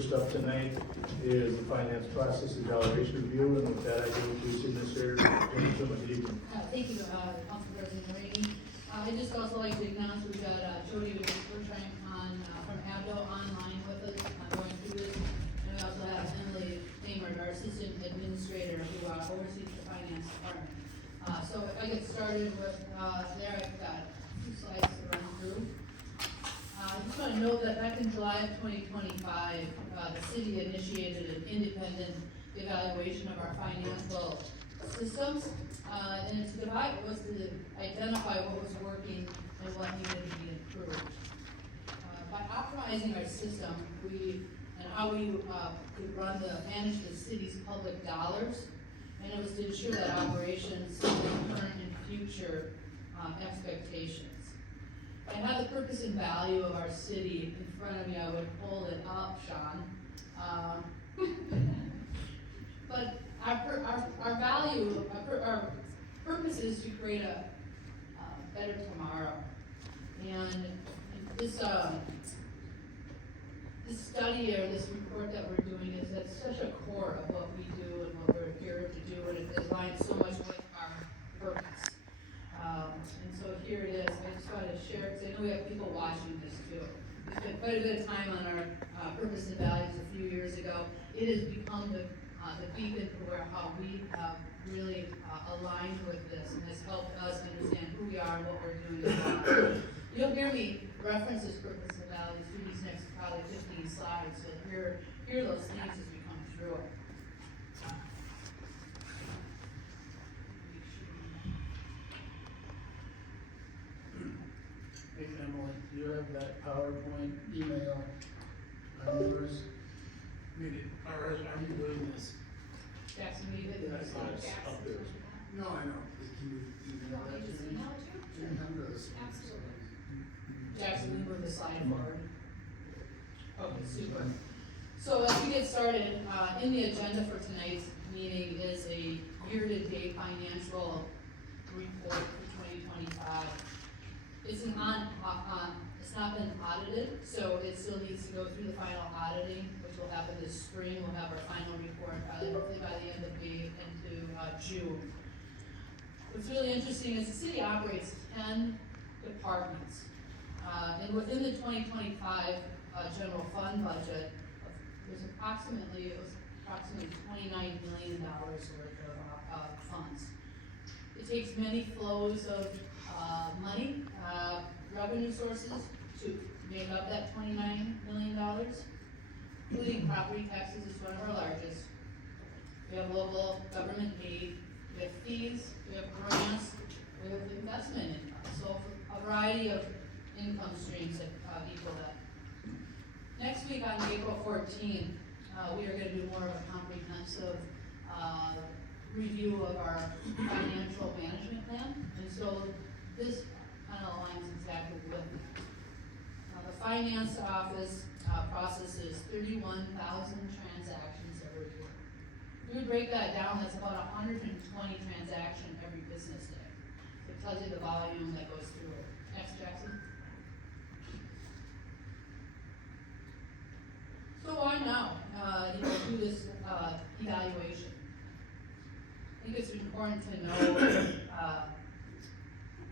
First up tonight is the finance process evaluation review, and with that, I go to City Administrator Jennifer Medina. Thank you, Council President Rainey. I'd just also like to acknowledge we've got Jody Bertrand on from ABDO online with us going through this. And we also have Emily Hamer, our Assistant Administrator, who oversees the finance department. So if I get started with there, I've got 2 slides to run through. I just want to note that back in July of 2025, the city initiated an independent evaluation of our financial systems, and its divide was to identify what was working and what needed to be improved. By optimizing our system, and how we could manage the city's public dollars, and it was to ensure that operations met current and future expectations. If I had the purpose and value of our city in front of me, I would hold it up, Sean. But our value, our purpose is to create a better tomorrow. And this study or this report that we're doing is at such a core of what we do and what we're here to do, and it aligns so much with our purpose. And so here it is. I just wanted to share, because I know we have people watching this too. We spent quite a bit of time on our purpose and values a few years ago. It has become the beacon for how we have really aligned with this, and has helped us understand who we are and what we're doing as well. You'll hear me reference this purpose and values through these next probably 15 slides, so hear those things as we come through it. Hey Emily, do you have that PowerPoint email on yours? Or are you doing this? Jackson, will you hit the Yes, slide? yes, up there. No, I know. Can you email that to me? Jackson, we move the slide forward. Okay, super. So as we get started, in the agenda for tonight's meeting is a year-to-date financial report for 2025. It's it's not been audited, so it still needs to go through the final auditing, which will happen this spring. We'll have our final report hopefully by the end of May into June. What's really interesting is the city operates 10 departments. And within the 2025 general fund budget, it was approximately $29 million worth of funds. It takes many flows of money, revenue sources to make up that $29 million, including property taxes is one of our largest. We have local government aid, we have fees, we have grants, we have investment income. So a variety of income streams that equal that. Next week on April 14th, we are going to do more of a comprehensive review of our financial management plan. And so this kind of aligns exactly with that. The finance office processes 31,000 transactions every year. If we break that down, that's about 120 transactions every business day. It tells you the volume that goes through it. Next, Jackson. So why now, do this evaluation? I think it's important to know,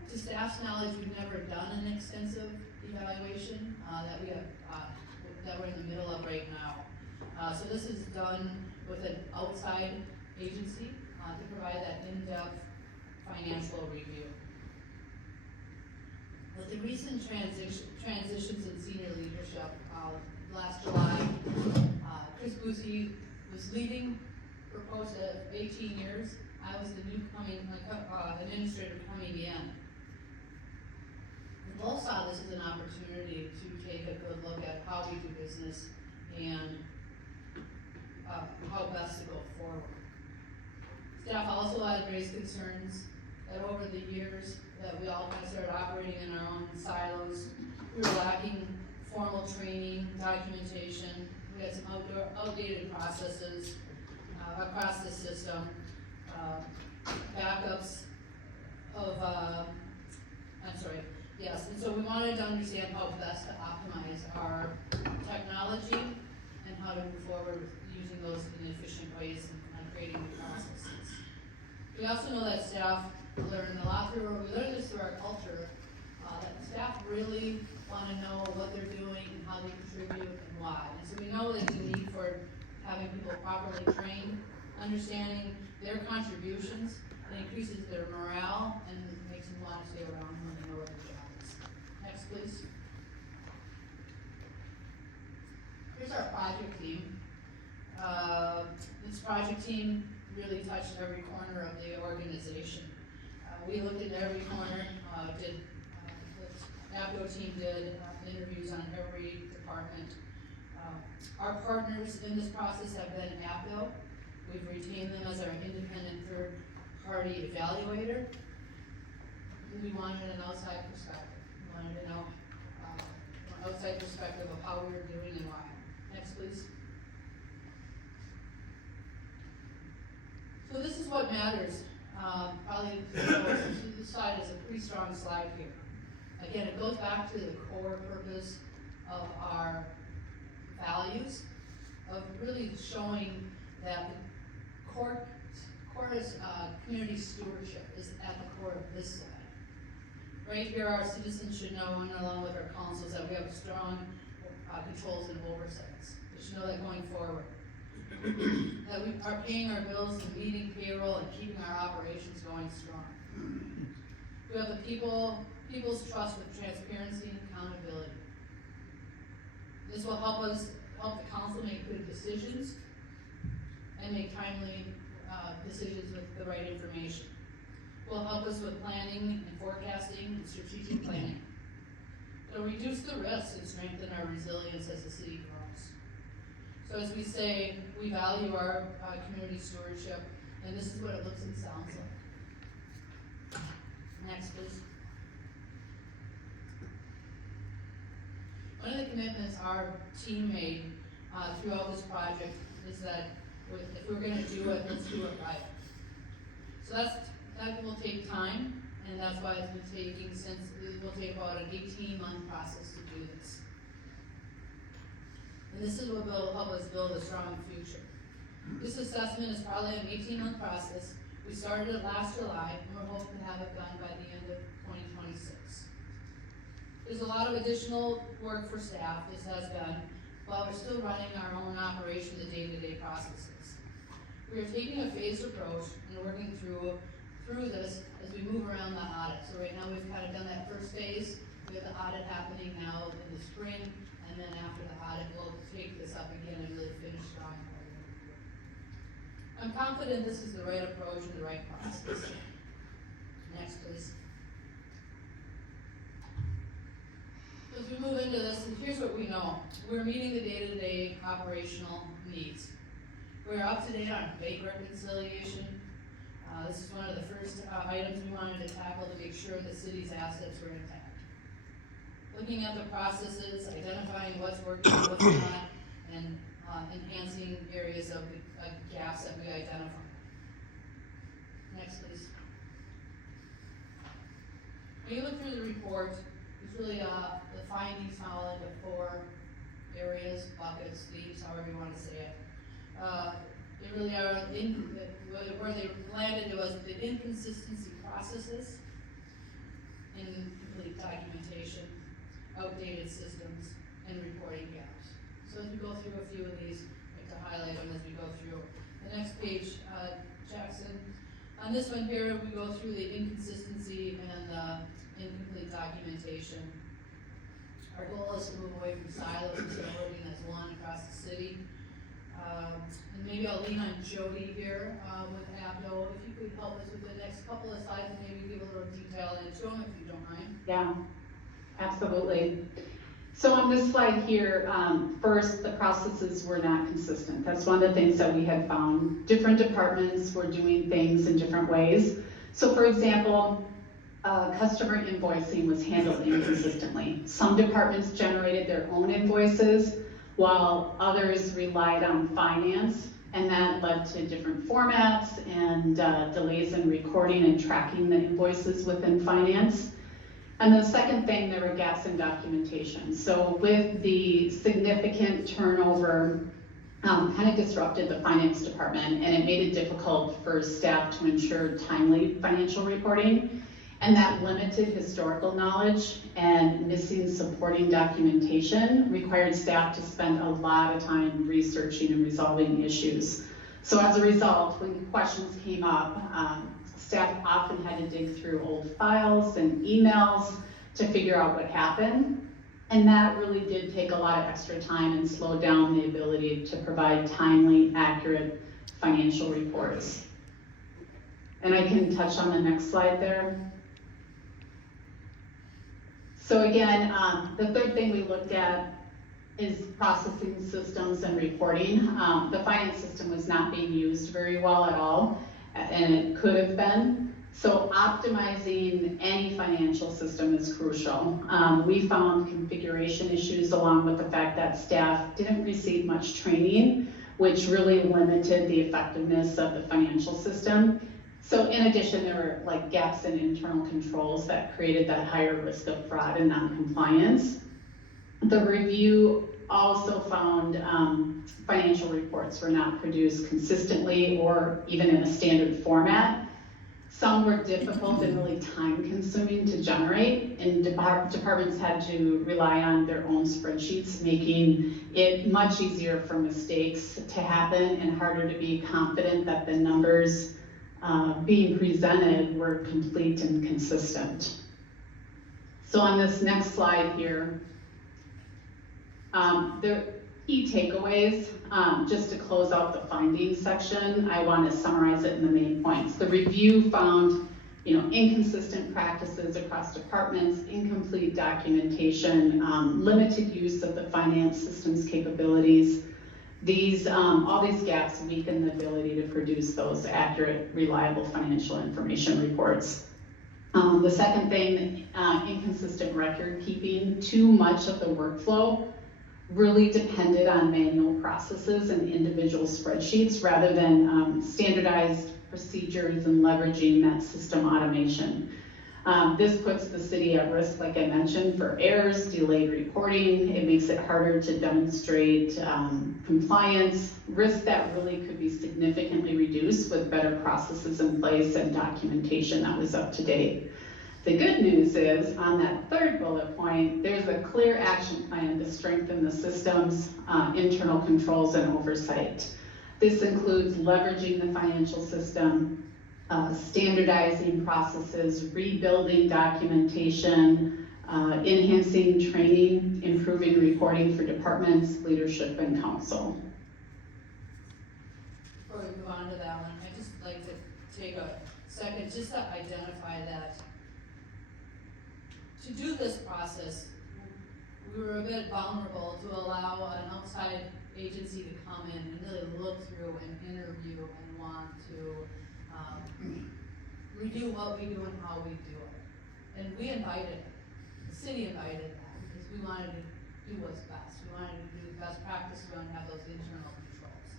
to staff's knowledge, we've never done an extensive evaluation that we're in the middle of right now. So this is done with an outside agency to provide that in-depth financial review. With the recent transitions in senior leadership, last July, Chris Boosie was leaving for close to 18 years. I was the new administrator coming in. We both saw this as an opportunity to take a good look at how we do business and how best to go forward. Staff also had raised concerns that over the years that we all kind of started operating in our own silos. We were lacking formal training, documentation. We had some outdated processes across the system, backups of, and so we wanted to understand how best to optimize our technology and how to forward with using those in efficient ways and creating new processes. We also know that staff learn a lot we learn this through our culture, that staff really want to know what they're doing and how they contribute and why. And so we know there's a need for having people properly trained, understanding their contributions, and increases their morale and makes them want to stay around when they know what their job is. Next, please. Here's our project team. This project team really touched every corner of the organization. We looked at every corner, the APDO team did interviews on every department. Our partners in this process have been APDO. We've retained them as our independent third-party evaluator. We wanted an outside perspective. We wanted to know an outside perspective of how we were doing and why. Next, please. So this is what matters. Probably this slide is a pretty strong slide here. Again, it goes back to the core purpose of our values, of really showing that the core is community stewardship is at the core of this slide. Right here, our citizens should know, and along with our councils, that we have strong controls and oversights. They should know that going forward. That we are paying our bills and meeting payroll and keeping our operations going strong. We have the people's trust with transparency and accountability. This will help the council make good decisions and make timely decisions with the right information. Will help us with planning and forecasting and strategic planning. It'll reduce the risks and strengthen our resilience as the city grows. So as we say, we value our community stewardship, and this is what it looks and sounds like. Next, please. One of the commitments our team made throughout this project is that if we're going to do it, let's do it right. So that will take time, and that's why it's been taking it will take about an 18-month process to do this. And this is what will help us build a strong future. This assessment is probably an 18-month process. We started it last July, and we're hoping to have it done by the end of 2026. There's a lot of additional work for staff, this has been, but we're still running our own operation, the day-to-day processes. We are taking a phased approach and working through this as we move around the audit. So right now we've kind of done that first phase. We have the audit happening now in the spring, and then after the audit, we'll take this up again and really finish strong. I'm confident this is the right approach and the right process. Next, please. As we move into this, here's what we know. We're meeting the day-to-day operational needs. We're up to date on bank reconciliation. This is one of the first items we wanted to tackle to make sure the city's assets were intact. Looking at the processes, identifying what's working, what's not, and enhancing areas of the gaps that we identify. Next, please. When you look through the report, it's really the findings fall into 4 areas, buckets, themes, however you want to say it. They really are, where they landed was the inconsistency processes, incomplete documentation, outdated systems, and reporting gaps. So as we go through a few of these, I'd like to highlight them as we go through. The next page, Jackson. On this one here, we go through the inconsistency and incomplete documentation. Our goal is to move away from silos and start working as one across the city. And maybe I'll lean on Jody here with APDO. If you could help us with the next couple of slides and maybe give a little detail into them if you don't mind. Yeah, absolutely. So on this slide here, first, the processes were not consistent. That's one of the things that we had found. Different departments were doing things in different ways. So for example, customer invoicing was handled inconsistently. Some departments generated their own invoices, while others relied on finance, and that led to different formats and delays in recording and tracking the invoices within finance. And the second thing, there were gaps in documentation. So with the significant turnover kind of disrupted the finance department, and it made it difficult for staff to ensure timely financial reporting. And that limited historical knowledge and missing supporting documentation required staff to spend a lot of time researching and resolving issues. So as a result, when questions came up, staff often had to dig through old files and emails to figure out what happened. And that really did take a lot of extra time and slowed down the ability to provide timely, accurate financial reports. And I can touch on the next slide there. So again, the third thing we looked at is processing systems and reporting. The finance system was not being used very well at all, and it could have been. So optimizing any financial system is crucial. We found configuration issues along with the fact that staff didn't receive much training, which really limited the effectiveness of the financial system. So in addition, there were gaps in internal controls that created that higher risk of fraud and non-compliance. The review also found financial reports were not produced consistently or even in a standard format. Some were difficult and really time-consuming to generate, and departments had to rely on their own spreadsheets, making it much easier for mistakes to happen and harder to be confident that the numbers being presented were complete and consistent. So on this next slide here, the key takeaways, just to close out the findings section, I want to summarize it in the main points. The review found, inconsistent practices across departments, incomplete documentation, limited use of the finance system's capabilities. All these gaps weaken the ability to produce those accurate, reliable financial information reports. The second thing, inconsistent record keeping. Too much of the workflow really depended on manual processes and individual spreadsheets rather than standardized procedures and leveraging that system automation. This puts the city at risk, like I mentioned, for errors, delayed reporting. It makes it harder to demonstrate compliance, risk that really could be significantly reduced with better processes in place and documentation that was up to date. The good news is, on that third bullet point, there's a clear action plan to strengthen the system's internal controls and oversight. This includes leveraging the financial system, standardizing processes, rebuilding documentation, enhancing training, improving reporting for departments, leadership, and council. Before we move on to that one, I'd just like to take a second just to identify that to do this process, we were a bit vulnerable to allow an outside agency to come in and really look through and interview and want to review what we do and how we do it. And we invited, the city invited that because we wanted to do what's best. We wanted to do best practice, we wanted to have those internal controls.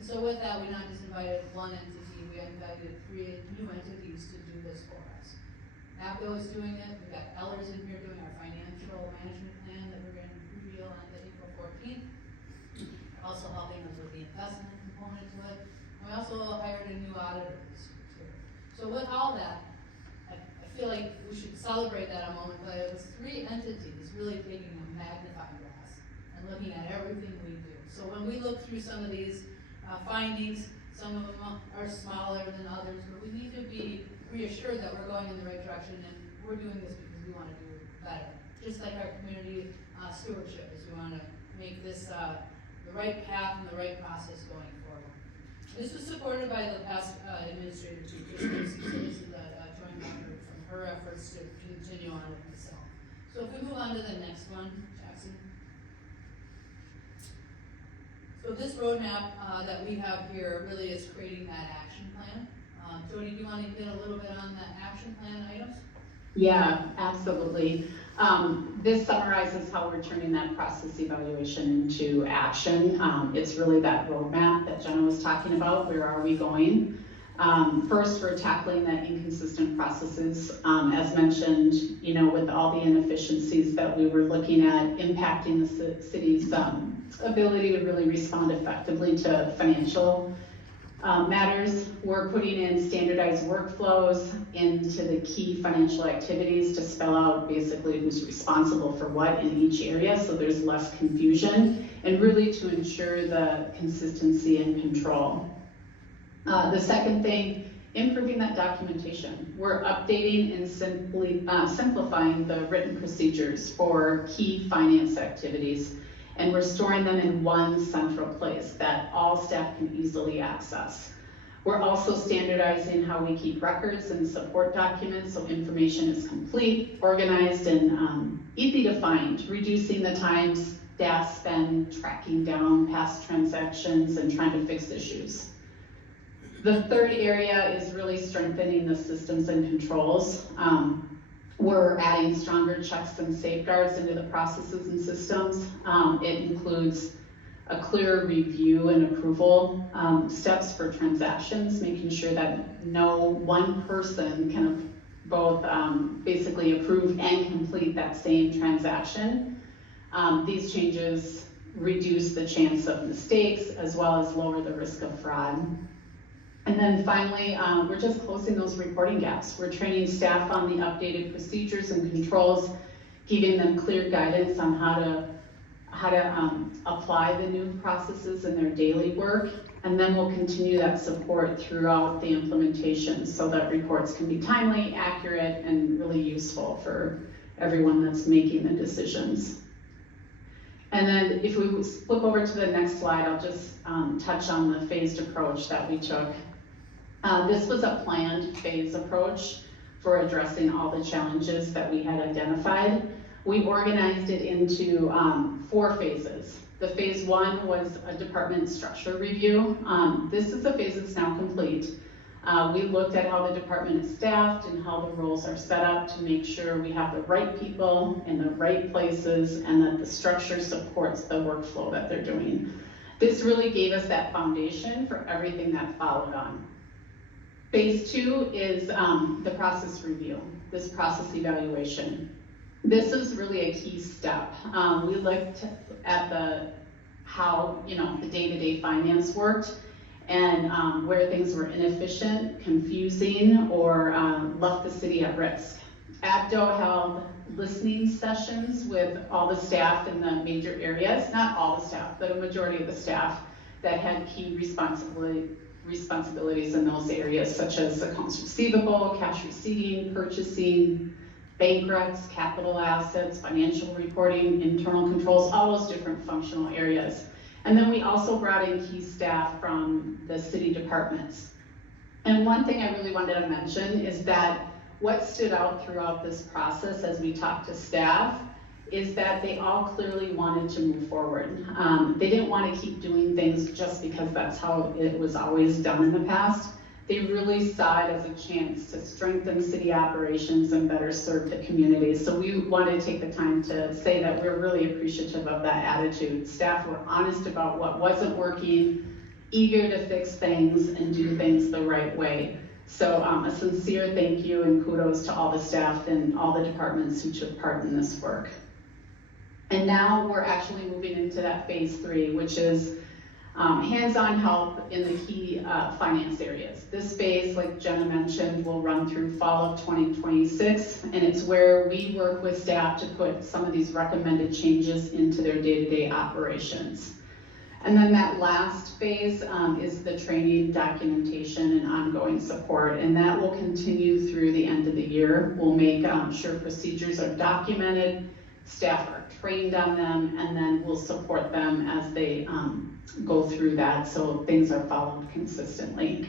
And so with that, we not just invited one entity, we invited 3 new entities to do this for us. APCO is doing it, we've got Ellers in here doing our financial management plan that we're going to reveal on the April 14th. Also helping us with the investment component to it. And we also hired a new auditor this year too. So with all that, I feel like we should celebrate that a moment, but it was 3 entities really taking a magnifying glass and looking at everything we do. So when we look through some of these findings, some of them are smaller than others, but we need to be reassured that we're going in the right direction and we're doing this because we want to do better. Just like our community stewardship is, we want to make this the right path and the right process going forward. This was supported by the past administrator too, so this is a joint effort from her efforts to continue on with myself. So if we move on to the next one, Jackson. So this roadmap that we have here really is creating that action plan. Jody, do you want to get a little bit on the action plan items? Yeah, absolutely. This summarizes how we're turning that process evaluation into action. It's really that roadmap that Jenna was talking about. Where are we going? First, we're tackling that inconsistent processes, as mentioned, with all the inefficiencies that we were looking at impacting the city's ability to really respond effectively to financial matters. We're putting in standardized workflows into the key financial activities to spell out basically who's responsible for what in each area, so there's less confusion, and really to ensure the consistency and control. The second thing, improving that documentation. We're updating and simplifying the written procedures for key finance activities, and we're storing them in one central place that all staff can easily access. We're also standardizing how we keep records and support documents so information is complete, organized, and easy to find, reducing the time staff spend tracking down past transactions and trying to fix issues. The third area is really strengthening the systems and controls. We're adding stronger checks and safeguards into the processes and systems. It includes a clear review and approval steps for transactions, making sure that no one person can both basically approve and complete that same transaction. These changes reduce the chance of mistakes as well as lower the risk of fraud. And then finally, we're just closing those reporting gaps. We're training staff on the updated procedures and controls, giving them clear guidance on how to apply the new processes in their daily work. And then we'll continue that support throughout the implementation so that reports can be timely, accurate, and really useful for everyone that's making the decisions. And then if we flip over to the next slide, I'll just touch on the phased approach that we took. This was a planned phase approach for addressing all the challenges that we had identified. We organized it into 4 phases. The phase 1 was a department structure review. This is a phase that's now complete. We looked at how the department is staffed and how the roles are set up to make sure we have the right people in the right places and that the structure supports the workflow that they're doing. This really gave us that foundation for everything that followed on. Phase 2 is the process review, this process evaluation. This is really a key step. We looked at how the day-to-day finance worked and where things were inefficient, confusing, or left the city at risk. ABDO held listening sessions with all the staff in the major areas, not all the staff, but a majority of the staff that had key responsibilities in those areas, such as accounts receivable, cash receipting, purchasing, bank recs, capital assets, financial reporting, internal controls, all those different functional areas. And then we also brought in key staff from the city departments. And one thing I really wanted to mention is that what stood out throughout this process as we talked to staff is that they all clearly wanted to move forward. They didn't want to keep doing things just because that's how it was always done in the past. They really saw it as a chance to strengthen city operations and better serve the community. So we wanted to take the time to say that we're really appreciative of that attitude. Staff were honest about what wasn't working, eager to fix things and do things the right way. So a sincere thank you and kudos to all the staff and all the departments who took part in this work. And now we're actually moving into that phase 3, which is hands-on help in the key finance areas. This phase, like Jenna mentioned, will run through fall of 2026, and it's where we work with staff to put some of these recommended changes into their day-to-day operations. And then that last phase is the training, documentation, and ongoing support, and that will continue through the end of the year. We'll make sure procedures are documented, staff are trained on them, and then we'll support them as they go through that so things are followed consistently.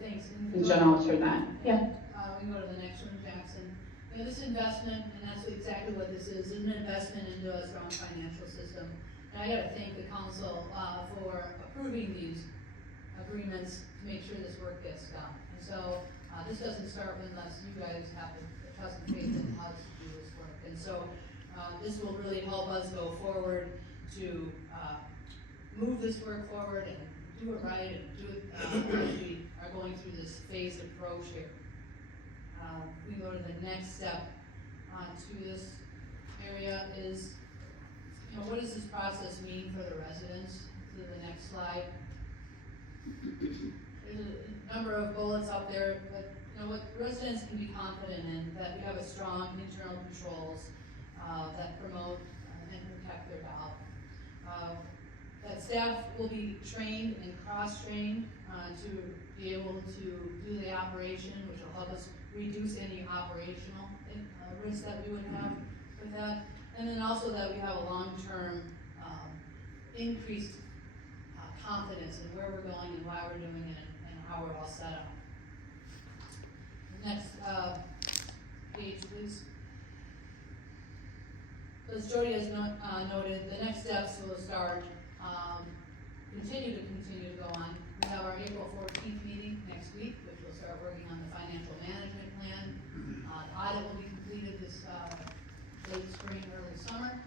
Thanks. And Jen, I'll turn that. Yeah. We can go to the next one, Jackson. This investment, and that's exactly what this is an investment into a strong financial system. And I got to thank the council for approving these agreements to make sure this work gets done. And so this doesn't start unless you guys have the trust and faith in us to do this work. And so this will really help us go forward to move this work forward and do it right and do it, as we are going through this phased approach here. We go to the next step, to this area is, you know, what does this process mean for the residents? To the next slide. There's a number of bullets up there, but you know what residents can be confident in, that we have a strong internal controls that promote and protect their dollar. That staff will be trained and cross-trained to be able to do the operation, which will help us reduce any operational risk that we would have with that. And then also that we have a long-term increased confidence in where we're going and why we're doing it and how we're all set up. Next page, please. So as Jody has noted, the next steps will start, continue to go on. We have our April 14th meeting next week, which will start working on the financial management plan. The audit will be completed this late spring, early summer.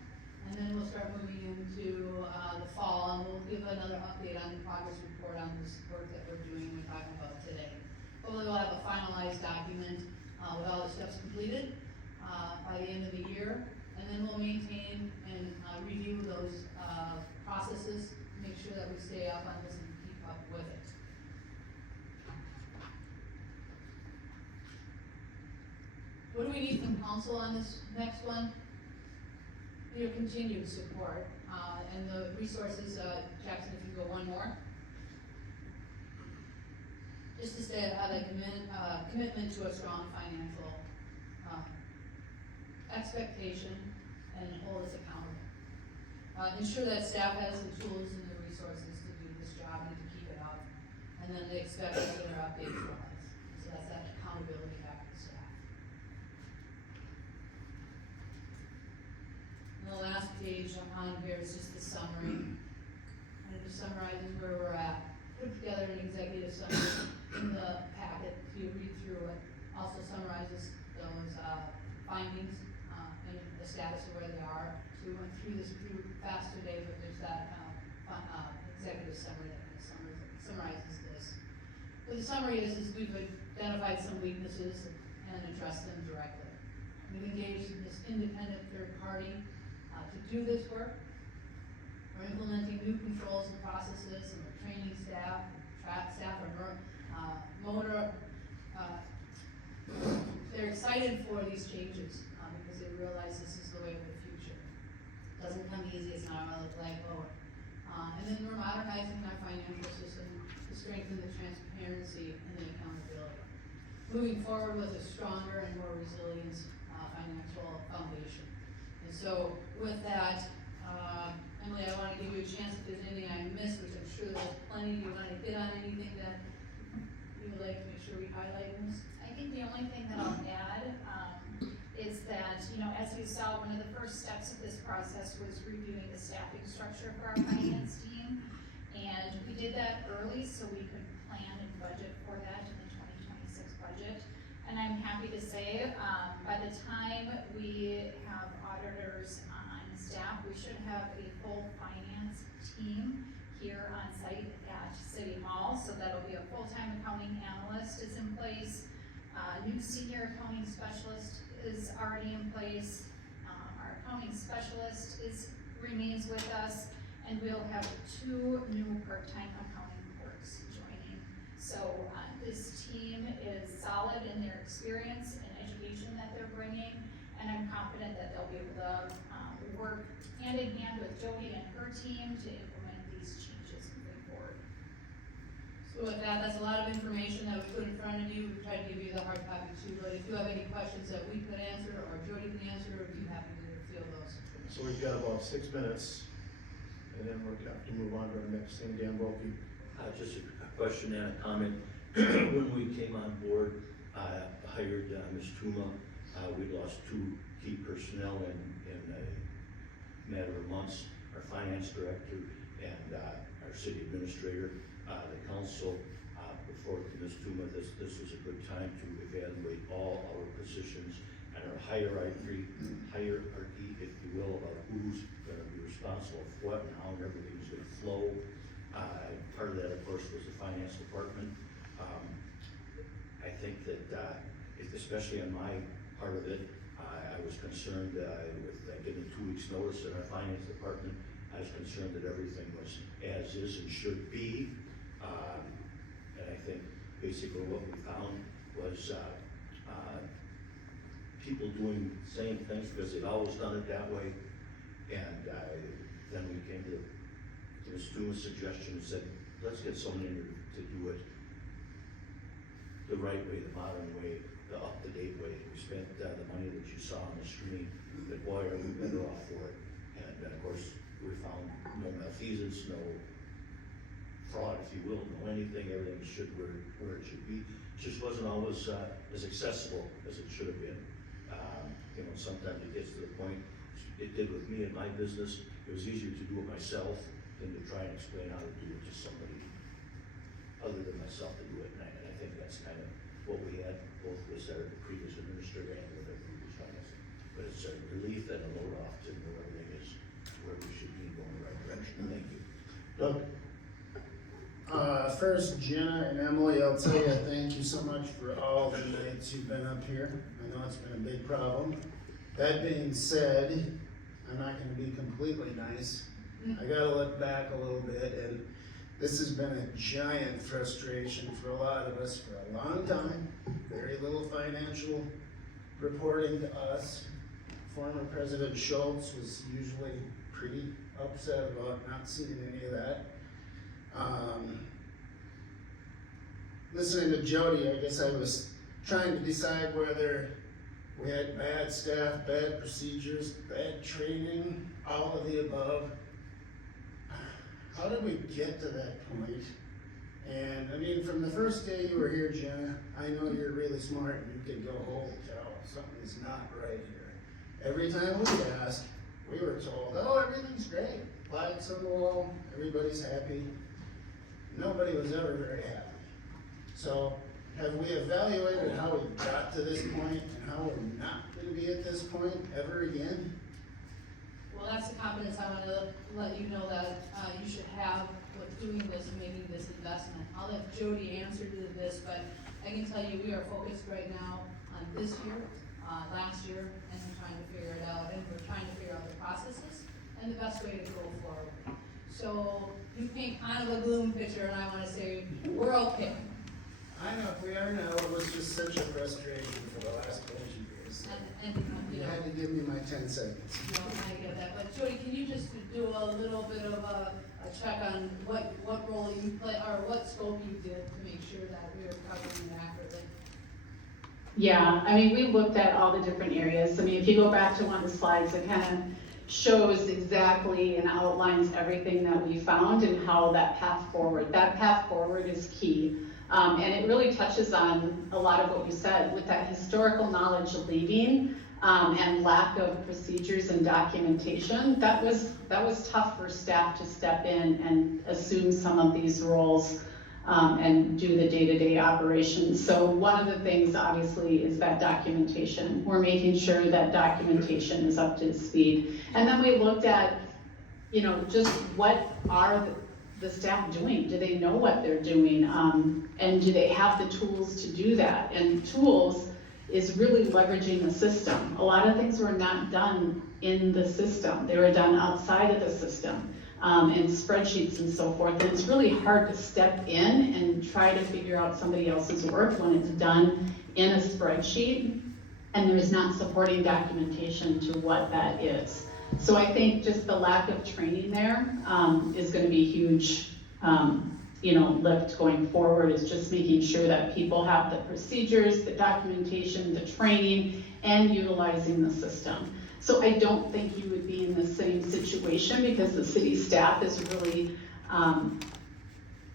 And then we'll start moving into the fall, and we'll give another update on the progress report on this work that we're doing and talking about today. Hopefully we'll have a finalized document with all the steps completed by the end of the year. And then we'll maintain and review those processes, make sure that we stay up on this and keep up with it. What do we need from council on this next one? Your continued support, and the resources, Jackson, if you go one more. Just to say how they commitment to a strong financial expectation and hold us accountable. Ensure that staff has the tools and the resources to do this job and to keep it up. And then they expect regular updates from us. So that's that accountability back to staff. And the last page on here is just the summary. And it just summarizes where we're at. Put together an executive summary in the packet so you read through it. Also summarizes those findings and the status of where they are. So we went through this pretty fast today, but there's that executive summary that kind of summarizes this. But the summary is we've identified some weaknesses and addressed them directly. We've engaged in this independent third party to do this work. We're implementing new controls and processes, and we're training staff. Staff are they're excited for these changes because they realize this is the way of the future. It doesn't come easy, it's not a leg lower. And then we're modernizing our financial system to strengthen the transparency and the accountability. Moving forward with a stronger and more resilient financial foundation. And so with that, Emily, I want to give you a chance if there's anything I missed, which I'm sure there's plenty. Do you want to hit on anything that you would like to make sure we highlight in this? I think the only thing that I'll add is that, you know, as you saw, one of the first steps of this process was reviewing the staffing structure for our finance team. And we did that early so we could plan and budget for that in the 2026 budget. And I'm happy to say, by the time we have auditors on staff, we should have a full finance team here on site at City Hall. So that'll be a full-time accounting analyst is in place. New senior accounting specialist is already in place. Our accounting specialist remains with us, and we'll have 2 new part-time accounting clerks joining. So this team is solid in their experience and education that they're bringing, and I'm confident that they'll be able to work hand in hand with Jody and her team to implement these changes moving forward. So with that, that's a lot of information that we put in front of you. We tried to give you the hard copy too, but if you have any questions that we could answer or Jody can answer, we'd be happy to field those. So we've got about 6 minutes, and then we're going to have to move on to our next thing. Dan Wilkie. Just a question and a comment. When we came on board, hired Ms. Tuma, we lost 2 key personnel in a matter of months. Our finance director and our city administrator. The council before Ms. Tuma, this was a good time to evaluate all our positions and our hierarchy, if you will, about who's going to be responsible for what and how everything's going to flow. Part of that, of course, was the finance department. I think that, especially on my part of it, I was concerned with giving 2 weeks' notice in our finance department. I was concerned that everything was as is and should be. And I think basically what we found was people doing the same things because they've always done it that way. And then we came to Ms. Tuma's suggestion and said, let's get someone in here to do it the right way, the modern way, the up-to-date way. We spent the money that you saw on the screen, but boy, are we better off for it. And of course, we found no malfeasance, no fraud, if you will, no anything. Everything should where it should be. It just wasn't always as accessible as it should have been. You know, sometimes it gets to the point, it did with me in my business, it was easier to do it myself than to try and explain how to do it to somebody other than myself to do it. And I think that's kind of what we had, both with our previous administrator and with our previous finance. But it's a relief and a load off to know everything is where we should be going the right direction. Thank you. Doug? First, Jenna and Emily, I'll tell you, thank you so much for all the nights you've been up here. I know it's been a big problem. That being said, I'm not gonna be completely nice. I gotta look back a little bit, and this has been a giant frustration for a lot of us for a long time. Very little financial reporting to us. Former President Schultz was usually pretty upset about not seeing any of that. Listening to Jody, I guess I was trying to decide whether we had bad staff, bad procedures, bad training, all of the above. How did we get to that point? And I mean, from the first day you were here, Jenna, I know you're really smart and you could go, holy cow, something is not right here. Every time we asked, we were told, oh, everything's great. Flags on the wall, everybody's happy. Nobody was ever very happy. So have we evaluated how we got to this point and how we're not going to be at this point ever again? Well, that's the confidence I want to let you know that you should have with doing this and making this investment. I'll let Jody answer to this, but I can tell you we are focused right now on this year, last year, and we're trying to figure it out. And we're trying to figure out the processes and the best way to go forward. So you paint kind of a gloom picture, and I want to say we're okay. I know if we are now, it was just such a frustration for the last bunch of years. And you You know, had to give me my 10 seconds. I get that. But Jody, can you just do a little bit of a check on what role you play or what scope you did to make sure that we are covering it accurately? Yeah, I mean, we looked at all the different areas. I mean, if you go back to one of the slides, it kind of shows exactly and outlines everything that we found and how that path forward is key. And it really touches on a lot of what you said with that historical knowledge leaving and lack of procedures and documentation. That was tough for staff to step in and assume some of these roles and do the day-to-day operations. So one of the things obviously is that documentation. We're making sure that documentation is up to speed. And then we looked at, you know, just what are the staff doing? Do they know what they're doing? And do they have the tools to do that? And tools is really leveraging the system. A lot of things were not done in the system. They were done outside of the system, in spreadsheets and so forth. And it's really hard to step in and try to figure out somebody else's work when it's done in a spreadsheet and there's not supporting documentation to what that is. So I think just the lack of training there is going to be huge, lift going forward, is just making sure that people have the procedures, the documentation, the training, and utilizing the system. So I don't think you would be in the same situation because the city staff is really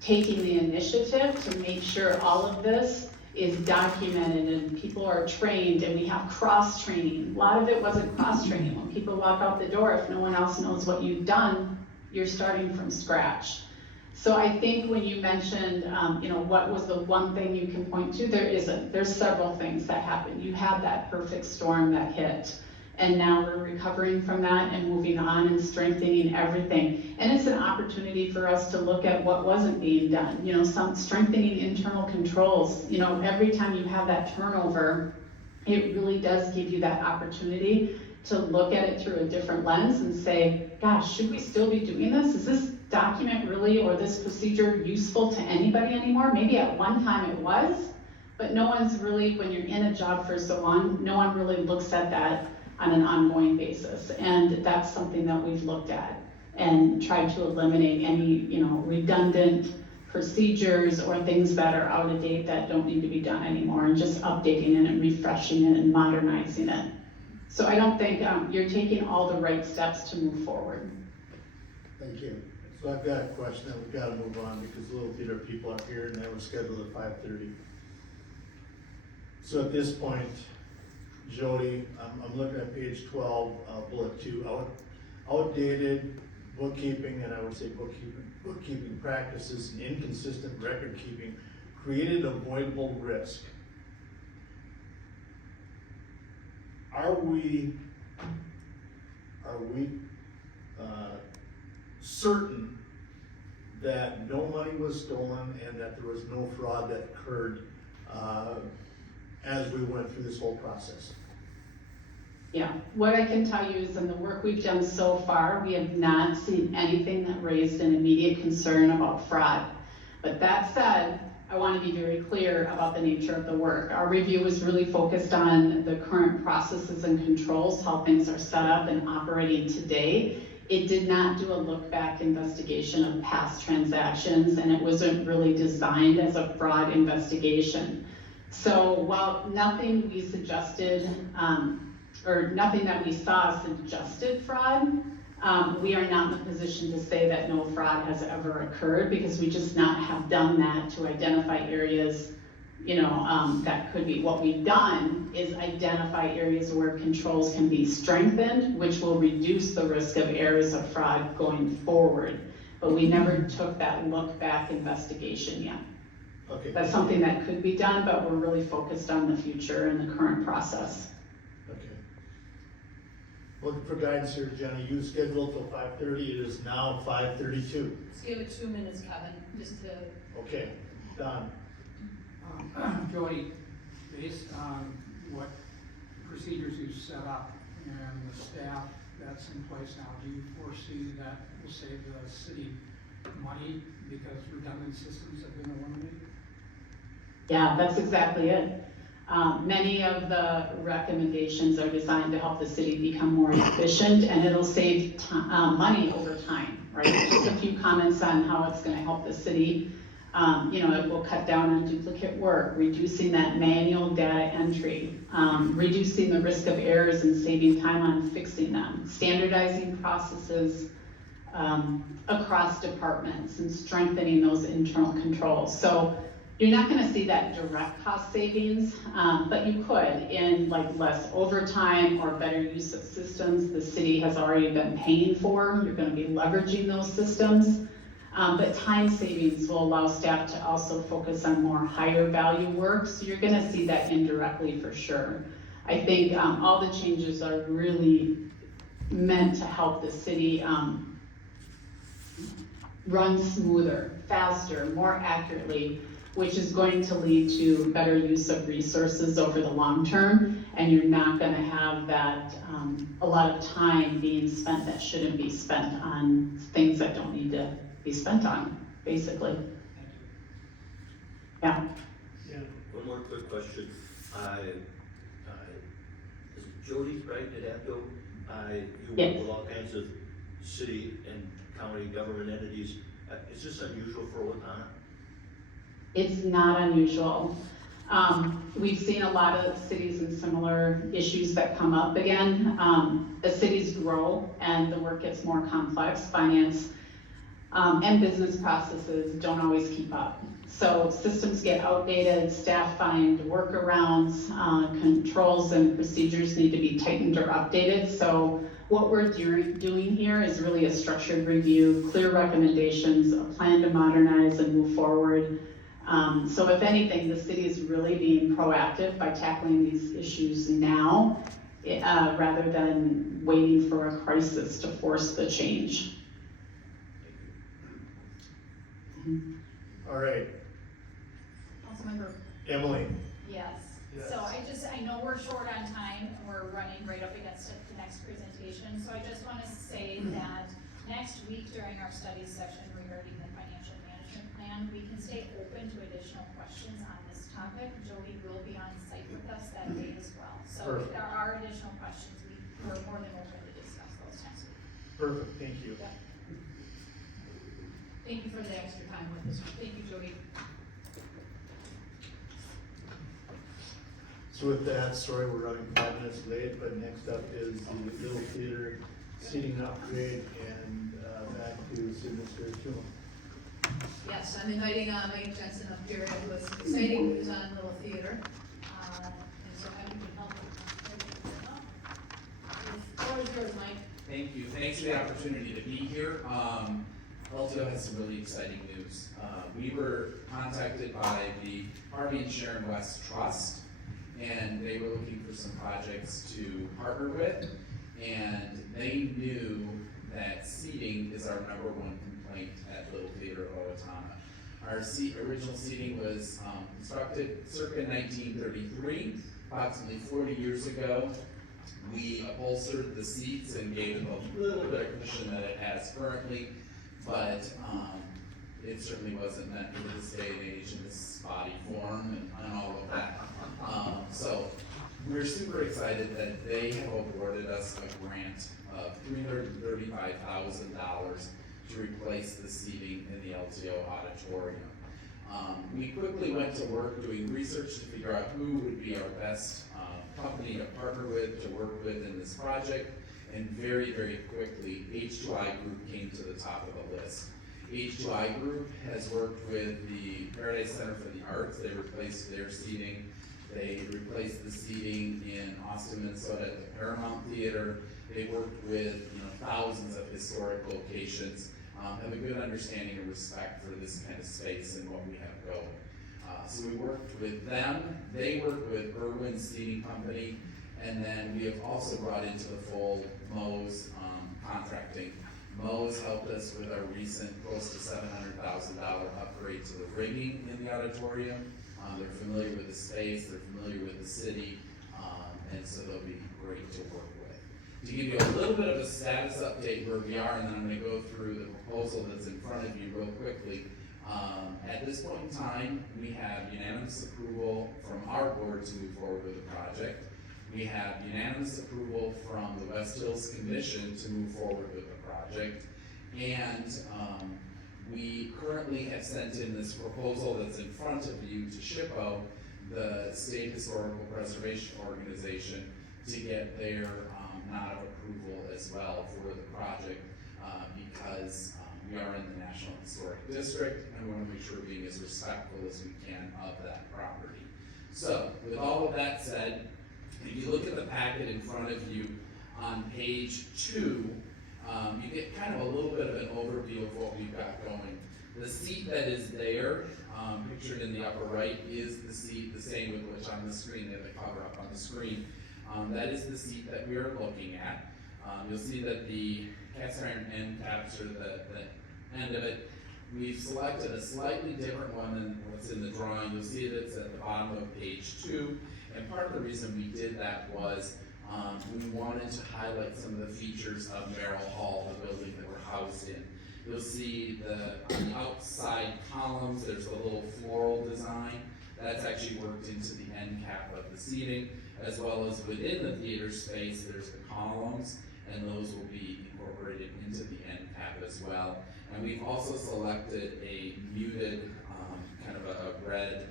taking the initiative to make sure all of this is documented and people are trained and we have cross-training. A lot of it wasn't cross-training. When people walk out the door, if no one else knows what you've done, you're starting from scratch. So I think when you mentioned, what was the one thing you can point to, there isn't. There's several things that happened. You had that perfect storm that hit. And now we're recovering from that and moving on and strengthening everything. And it's an opportunity for us to look at what wasn't being done. You know, some strengthening internal controls. You know, every time you have that turnover, it really does give you that opportunity to look at it through a different lens and say, gosh, should we still be doing this? Is this document really, or this procedure useful to anybody anymore? Maybe at one time it was, but no one's really, when you're in a job for so long, no one really looks at that on an ongoing basis. And that's something that we've looked at and tried to eliminate any, you know, redundant procedures or things that are out of date that don't need to be done anymore, and just updating it and refreshing it and modernizing it. So I don't think you're taking all the right steps to move forward. Thank you. So I've got a question that we've got to move on because Little Theater people are here and they were scheduled at 5:30. So at this point, Jody, I'm looking at page 12, bullet 2, outdated bookkeeping, and I would say bookkeeping practices and inconsistent record keeping created avoidable risk. Are we certain that no money was stolen and that there was no fraud that occurred as we went through this whole process? Yeah, what I can tell you is in the work we've done so far, we have not seen anything that raised an immediate concern about fraud. But that said, I want to be very clear about the nature of the work. Our review was really focused on the current processes and controls, how things are set up and operating today. It did not do a look-back investigation of past transactions, and it wasn't really designed as a fraud investigation. So while nothing we suggested, or nothing that we saw suggested fraud, we are not in a position to say that no fraud has ever occurred, because we just not have done that to identify areas, you know, that could be. What we've done is identify areas where controls can be strengthened, which will reduce the risk of areas of fraud going forward. But we never took that look-back investigation yet. Okay. That's something that could be done, but we're really focused on the future and the current process. Okay. Looking for guidance here, Jenny. You scheduled till 5:30. It is now 5:32. Let's give it 2 minutes, Kevin, just to. Okay, Don. Jody, based on what procedures you've set up and the staff that's in place now, do you foresee that will save the city money because redundant systems have been eliminated? Yeah, that's exactly it. Many of the recommendations are designed to help the city become more efficient, and it'll save money over time, right? Just a few comments on how it's going to help the city. You know, it will cut down on duplicate work, reducing that manual data entry, reducing the risk of errors and saving time on fixing them, standardizing processes across departments and strengthening those internal controls. So you're not going to see that direct cost savings, but you could in like less overtime or better use of systems the city has already been paying for. You're going to be leveraging those systems. But time savings will allow staff to also focus on more higher value work, so you're going to see that indirectly for sure. I think all the changes are really meant to help the city run smoother, faster, more accurately, which is going to lead to better use of resources over the long term, and you're not going to have that a lot of time being spent that shouldn't be spent on things that don't need to be spent on, basically. Thank you. Yeah. One more quick question. Is it Jody, right, at Apto? You Yes. work with all kinds of city and county government entities. Is this unusual for Owatonna? It's not unusual. We've seen a lot of cities and similar issues that come up again. As cities grow and the work gets more complex, finance and business processes don't always keep up. So systems get outdated, staff find workarounds, controls and procedures need to be tightened or updated. So what we're doing here is really a structured review, clear recommendations, a plan to modernize and move forward. So if anything, the city is really being proactive by tackling these issues now. rather than waiting for a crisis to force the change. All right, Councilmember, Emily, yes. Yes. So I know we're short on time, and we're running right up against the next presentation, so I just want to say that next week during our study session regarding the financial management plan, we can stay open to additional questions on this topic. Jody will be on site with us that day as well. So if Perfect. there are additional questions, we're more than open to discuss those next week. perfect, thank you. Yep. Thank you for the extra time with this one. Thank you, Jody. So with that, sorry, we're running 5 minutes late, but next up is the Little Theater seating upgrade, and back to City Administrator Schuman. Yes, I'm inviting Mike Jensen up here who has exciting news on Little Theater. And so I can help him. The floor is yours, Mike. Thank you. Thanks for the opportunity to be here. LTO has some really exciting news. We were contacted by the Harvey and Sharon West Trust, and they were looking for some projects to partner with, and they knew that seating is our #1 complaint at Little Theater Owatonna. Our original seating was constructed circa 1933, approximately 40 years ago. We upholstered the seats and gave them a little bit of cushion that it has currently, but it certainly wasn't meant for this day and age in this body form and all of that. So we're super excited that they have awarded us a grant of $335,000 to replace the seating in the LTO auditorium. We quickly went to work doing research to figure out who would be our best company to partner with, to work with in this project, and very, very quickly, H2I Group came to the top of the list. H2I Group has worked with the Paradise Center for the Arts. They replaced their seating. They replaced the seating in Austin, Minnesota at the Paramount Theater. They worked with thousands of historic locations, have a good understanding and respect for this kind of space and what we have going. So we worked with them. They worked with Irwin Seating Company, and then we have also brought into the fold Moe's Contracting. Moe's helped us with our recent close to $700,000 upgrade to the rigging in the auditorium. They're familiar with the space, they're familiar with the city, and so they'll be great to work with. To give you a little bit of a status update where we are, and then I'm going to go through the proposal that's in front of you real quickly. At this point in time, we have unanimous approval from our board to move forward with the project. We have unanimous approval from the West Hills Commission to move forward with the project. And we currently have sent in this proposal that's in front of you to SHPO, the State Historical Preservation Organization, to get their nod of approval as well for the project because we are in the National Historic District and we want to make sure we're being as respectful as we can of that property. So, with all of that said, if you look at the packet in front of you on page 2, you get kind of a little bit of an overview of what we've got going. The seat that is there, pictured in the upper right, is the seat, the same with which on the screen, they have the cover up on the screen. That is the seat that we are looking at. You'll see that the cast iron end caps are the end of it. We've selected a slightly different one than what's in the drawing. You'll see that it's at the bottom of page 2. And part of the reason we did that was we wanted to highlight some of the features of Merrill Hall, the building that we're housed in. You'll see on the outside columns, there's a little floral design. That's actually worked into the end cap of the seating, as well as within the theater space, there's the columns, and those will be incorporated into the end cap as well. And we've also selected a muted, kind of a red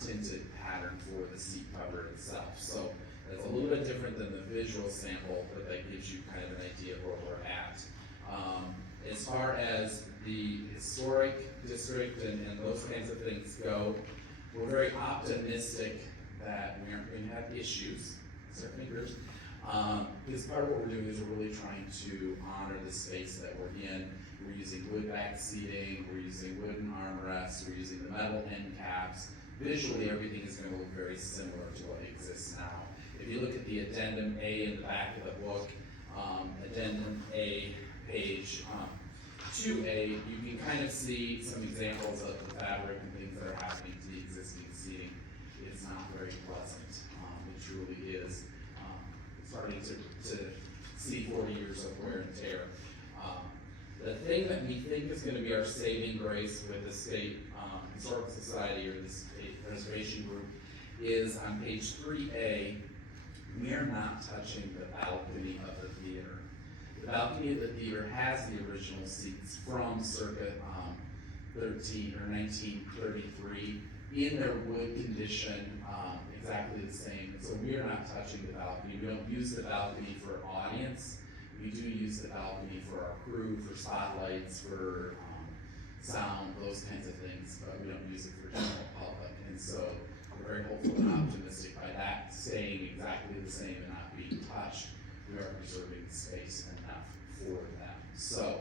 tinted pattern for the seat cover itself. So that's a little bit different than the visual sample, but that gives you kind of an idea of where we're at. As far as the historic district and those kinds of things go, we're very optimistic that we aren't going to have issues, certainly fingers, because part of what we're doing is we're really trying to honor the space that we're in. We're using wood back seating, we're using wooden armrests, we're using the metal end caps. Visually, everything is going to look very similar to what exists now. If you look at the addendum A in the back of the book, addendum A, page 2A, you can kind of see some examples of the fabric and things that are happening to the existing seating. It's not very pleasant. It truly is starting to see 40 years of wear and tear. The thing that we think is going to be our saving grace with the State Historical Society or the State Preservation Group is on page 3A, we are not touching the balcony of the theater. The balcony of the theater has the original seats from circa 1933 in their wood condition, exactly the same. So we are not touching the balcony. We don't use the balcony for audience. We do use the balcony for our crew, for spotlights, for sound, those kinds of things, but we don't use it for general public. And so we're very hopeful and optimistic by that staying exactly the same and not being touched. We are preserving the space enough for them. So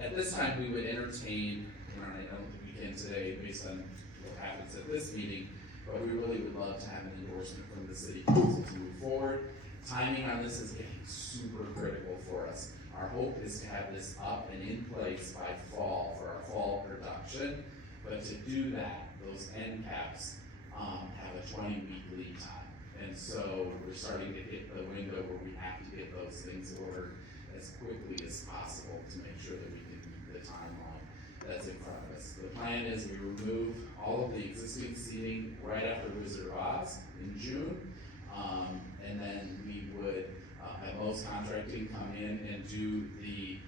at this time, we would entertain, and I don't think we can today based on what happens at this meeting, but we really would love to have an endorsement from the city council to move forward. Timing on this is getting super critical for us. Our hope is to have this up and in place by fall for our fall production, but to do that, those end caps have a 20-week lead time. And so we're starting to hit the window where we have to get those things ordered as quickly as possible to make sure that we can meet the timeline that's in front of us. The plan is we remove all of the existing seating right after Wizard of Oz in June, and then we would have Lowe's Contracting come in and do the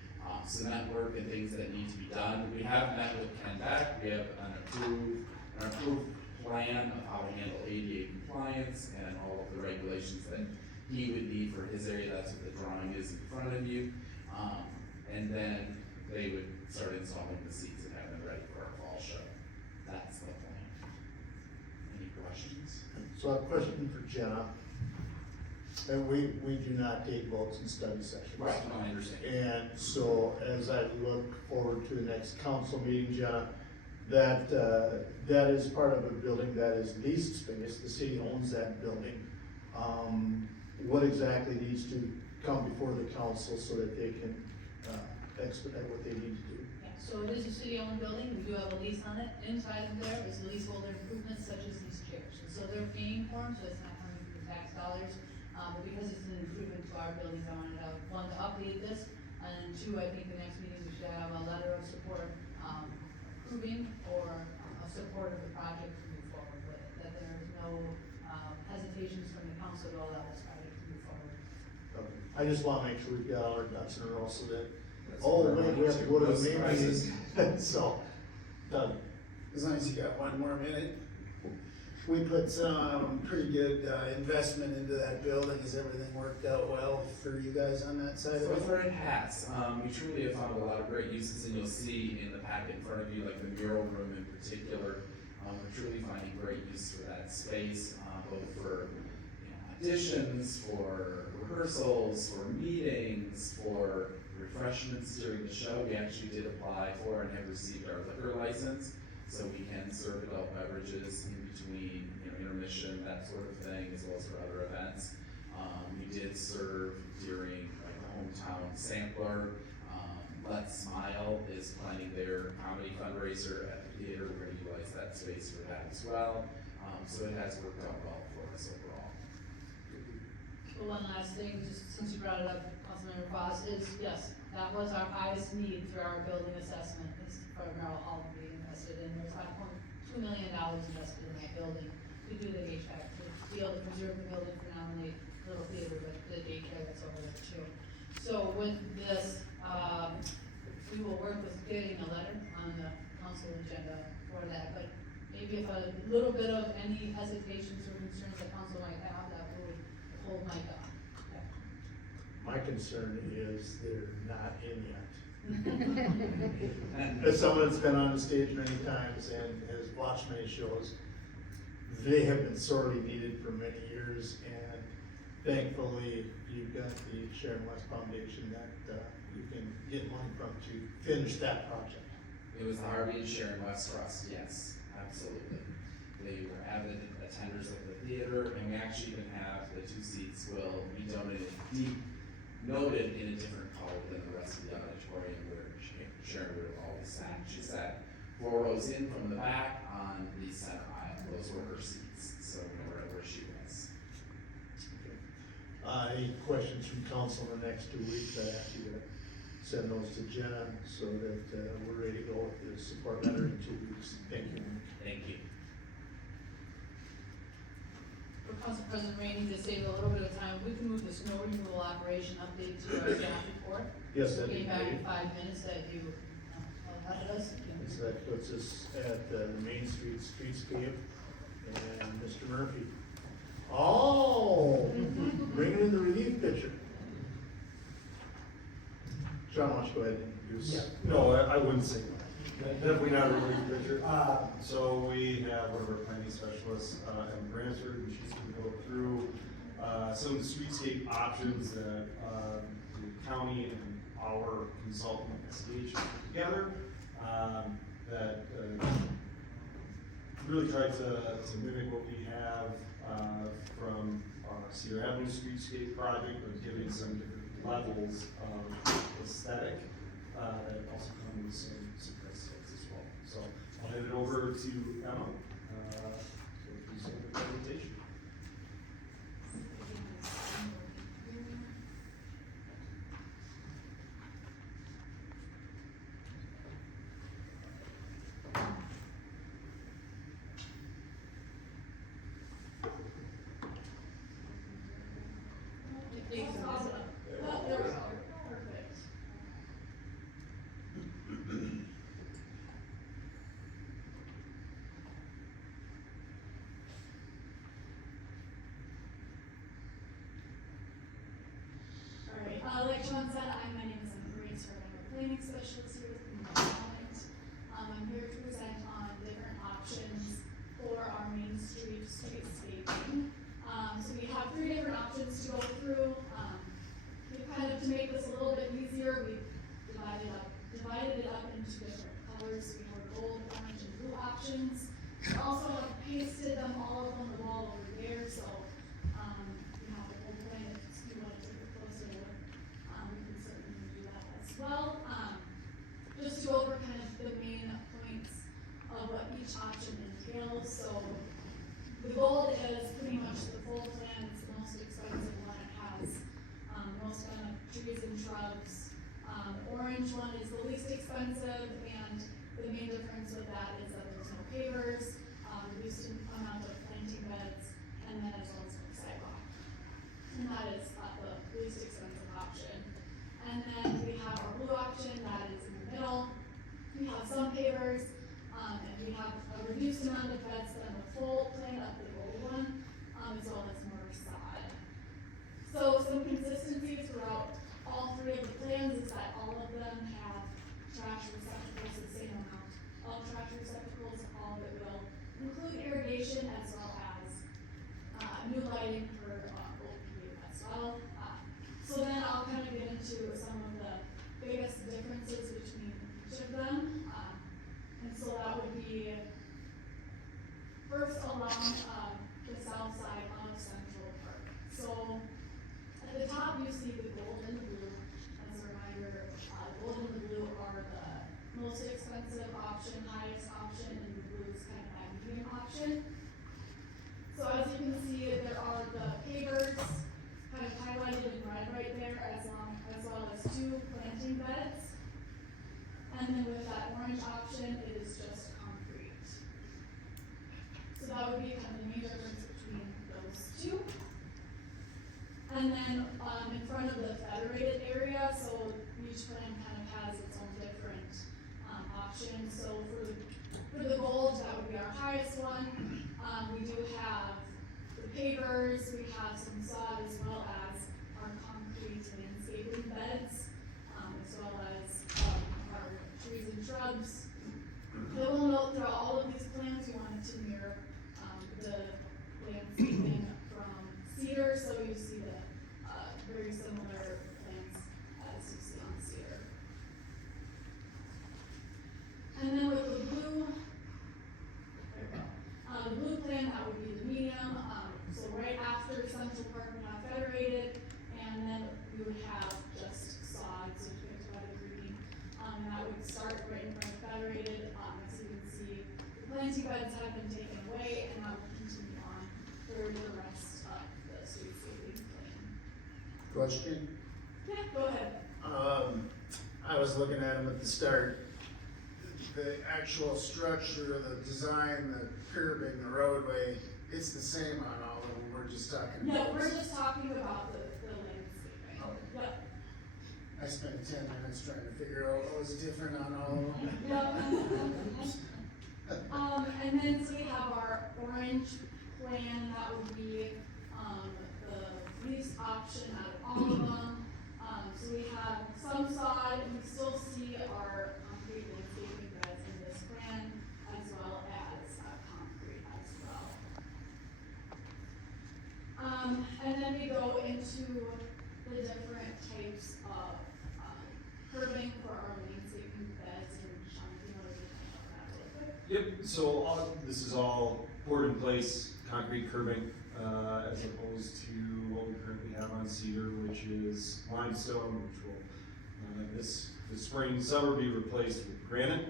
cement work and things that need to be done. We have met with Ken Beck. We have an approved plan of how to handle ADA compliance and all of the regulations that he would need for his area. That's what the drawing is in front of you. And then they would start installing the seats and have them ready for our fall show. That's the plan. Any questions? So I have a question for Jenna. And we do not take votes in study sessions. Right, no, I understand. And so as I look forward to the next council meeting, Jenna, that is part of a building that is leased space. The city owns that building. What exactly needs to come before the council so that they can expedite what they need to do? Yeah, so it is a city-owned building, we do have a lease on it, inside of there is leaseholder improvements such as these chairs. And so they're paying for them, so it's not coming from the tax dollars, but because it's an improvement to our buildings, I wanted to, one, to update this, and two, I think the next meeting we should have a letter of support, approving or support of the project to move forward with it, that there is no hesitations from the council to allow this project to move forward. Okay. I just wanna make sure we've got all our ducks in a row so that, That's oh, what we're wait, we have to go to the main surprises. meeting. So, done. As long as you got one more minute. We put some pretty good investment into that building. Has everything worked out well for you guys on that side So of far it? it has. We truly have found a lot of great uses, and you'll see in the packet in front of you, like the mural room in particular. We're truly finding great use for that space, both for auditions, for rehearsals, for meetings, for refreshments during the show. We actually did apply for and have received our liquor license, so we can serve adult beverages in between, intermission, that sort of thing, as well as for other events. We did serve during like the hometown sampler. Let's Smile is planning their comedy fundraiser at the theater. We're going to utilize that space for that as well. So it has worked out well for us overall. Well, one last thing, just since you brought it up, Councilmember Foss, is yes, that was our highest need through our building assessment, is for Merrill Hall to be invested in. There's $5.2 million invested in that building to do the HVAC, to be able to preserve the building for not only Little Theater, but the daycare that's over there too. So with this, we will work with getting a letter on the council agenda for that, but maybe if a little bit of any hesitations or concerns that council might have, that would hold my gun. My concern is they're not in yet. As someone that's been on the stage many times and has watched many shows, they have been sorely needed for many years, and thankfully, you've got the Sharon West Foundation that you can get money from to finish that project. It was the Harvey and Sharon West Trust, yes, absolutely. They were avid attenders of the theater, and we actually even have the 2 seats will be noted in a different color than the rest of the auditorium where Sharon would have always sat. She sat 4 rows in from the back on the center aisle. Those were her seats, so we know where she was. Any questions from council in the next 2 weeks? I ask you to send those to Jen so that we're ready to go with the support letter in 2 weeks. Thank you. Thank you. For Council President Rainey, to save a little bit of time, we can move the snow removal operation update to our staff report. Yes, that'd be Getting back in great. 5 minutes that you allotted us. So that puts us at the Main Street Streetscape and Mr. Murphy. Oh, bringing in the relief pitcher. John, why don't you go ahead and introduce? No, I wouldn't say that. Definitely not a relief pitcher. So we have one of our planning specialists, Em Bransford, and she's gonna go through, some of the streetscape options that, the county and our consultant SDH put together, that, really tried to mimic what we have, from our Cedar Avenue streetscape project, but giving some different levels of aesthetic, that also come with some price tags as well. So I'll hand it over to Emma, go through some of the presentation. Oh, there we go. Perfect. Alright, like Sean said, my name is Emma Bransford, I'm a planning specialist here with Community Development. I'm here to present on different options for our Main Street streetscaping. So we have 3 different options to go through. To make this a little bit easier, we've divided it up into different colors. We have gold, orange, and blue options. We also have pasted them all up on the wall over there, so you have the whole plan if you want to take a closer look. We can certainly do that as well. Just to go over kind of the main points of what each option entails. So the gold is pretty much the full plan. It's the most expensive one. It has most kind of trees and shrubs. Orange one is the least expensive, and the main difference with that is that there's no pavers, reduced amount of planting beds, and then as well as no sidewalk. And that is the least expensive option. And then we have our blue option that is in the middle. We have some pavers, and we have a reduced amount of beds than the full plan of the gold one, as well as more sod. So some consistency throughout all 3 of the plans is that all of them have trash receptacles, the same amount of trash receptacles. All of it will include irrigation as well as new lighting for Old Cave as well. So then I'll kind of get into some of the biggest differences between each of them. And so that would be first along the south side of Central Park. So at the top you see the gold and the blue. As a reminder, gold and the blue are the most expensive option, highest option, and the blue is kind of that medium option. So as you can see, there are the pavers kind of highlighted in red right there, as well as 2 planting beds. And then with that orange option, it is just concrete. So that would be kind of the main difference between those 2. And then in front of the federated area, so each plan kind of has its own different option. So for the gold, that would be our highest one. We do have the pavers, we have some sod, as well as our concrete landscaping beds, as well as our trees and shrubs. I will note throughout all of these plans, we wanted to mirror the landscaping from Cedar, so you see the very similar plans as you see on Cedar. And then with the blue, there we go. The blue planting beds have been taken away, and now we'll continue on for the rest of the streetscaping plan. Question? Yeah, go ahead. I was looking at them at the start. The actual structure, the design, the curbing, the roadway, it's the same on all of them, we're just talking No, about. we're just talking about the landscaping. Okay. Yep. I spent 10 minutes trying to figure out what was different on all of them. Yep. And then so we have our orange plan, that would be, the least option out of all of them. So we have some sod, and we still see our concrete landscaping beds in this plan, as well as, concrete as well. And then we go into the different types of, curbing for our landscaping beds, and Sean, if you want to talk about that real quick. Yep, so this is all poured in place, concrete curbing, as opposed to what we currently have on Cedar, which is limestone, which will, this spring, summer be replaced with granite.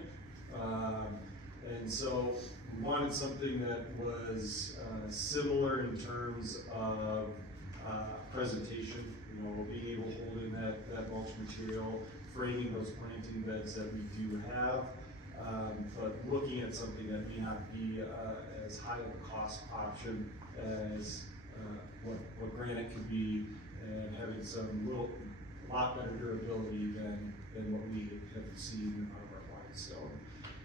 And so we wanted something that was, similar in terms of, presentation, you know, being able to hold in that mulch material, framing those planting beds that we do have, but looking at something that may not be as high of a cost option as what granite could be, and having some lot better durability than what we have seen out of our limestone.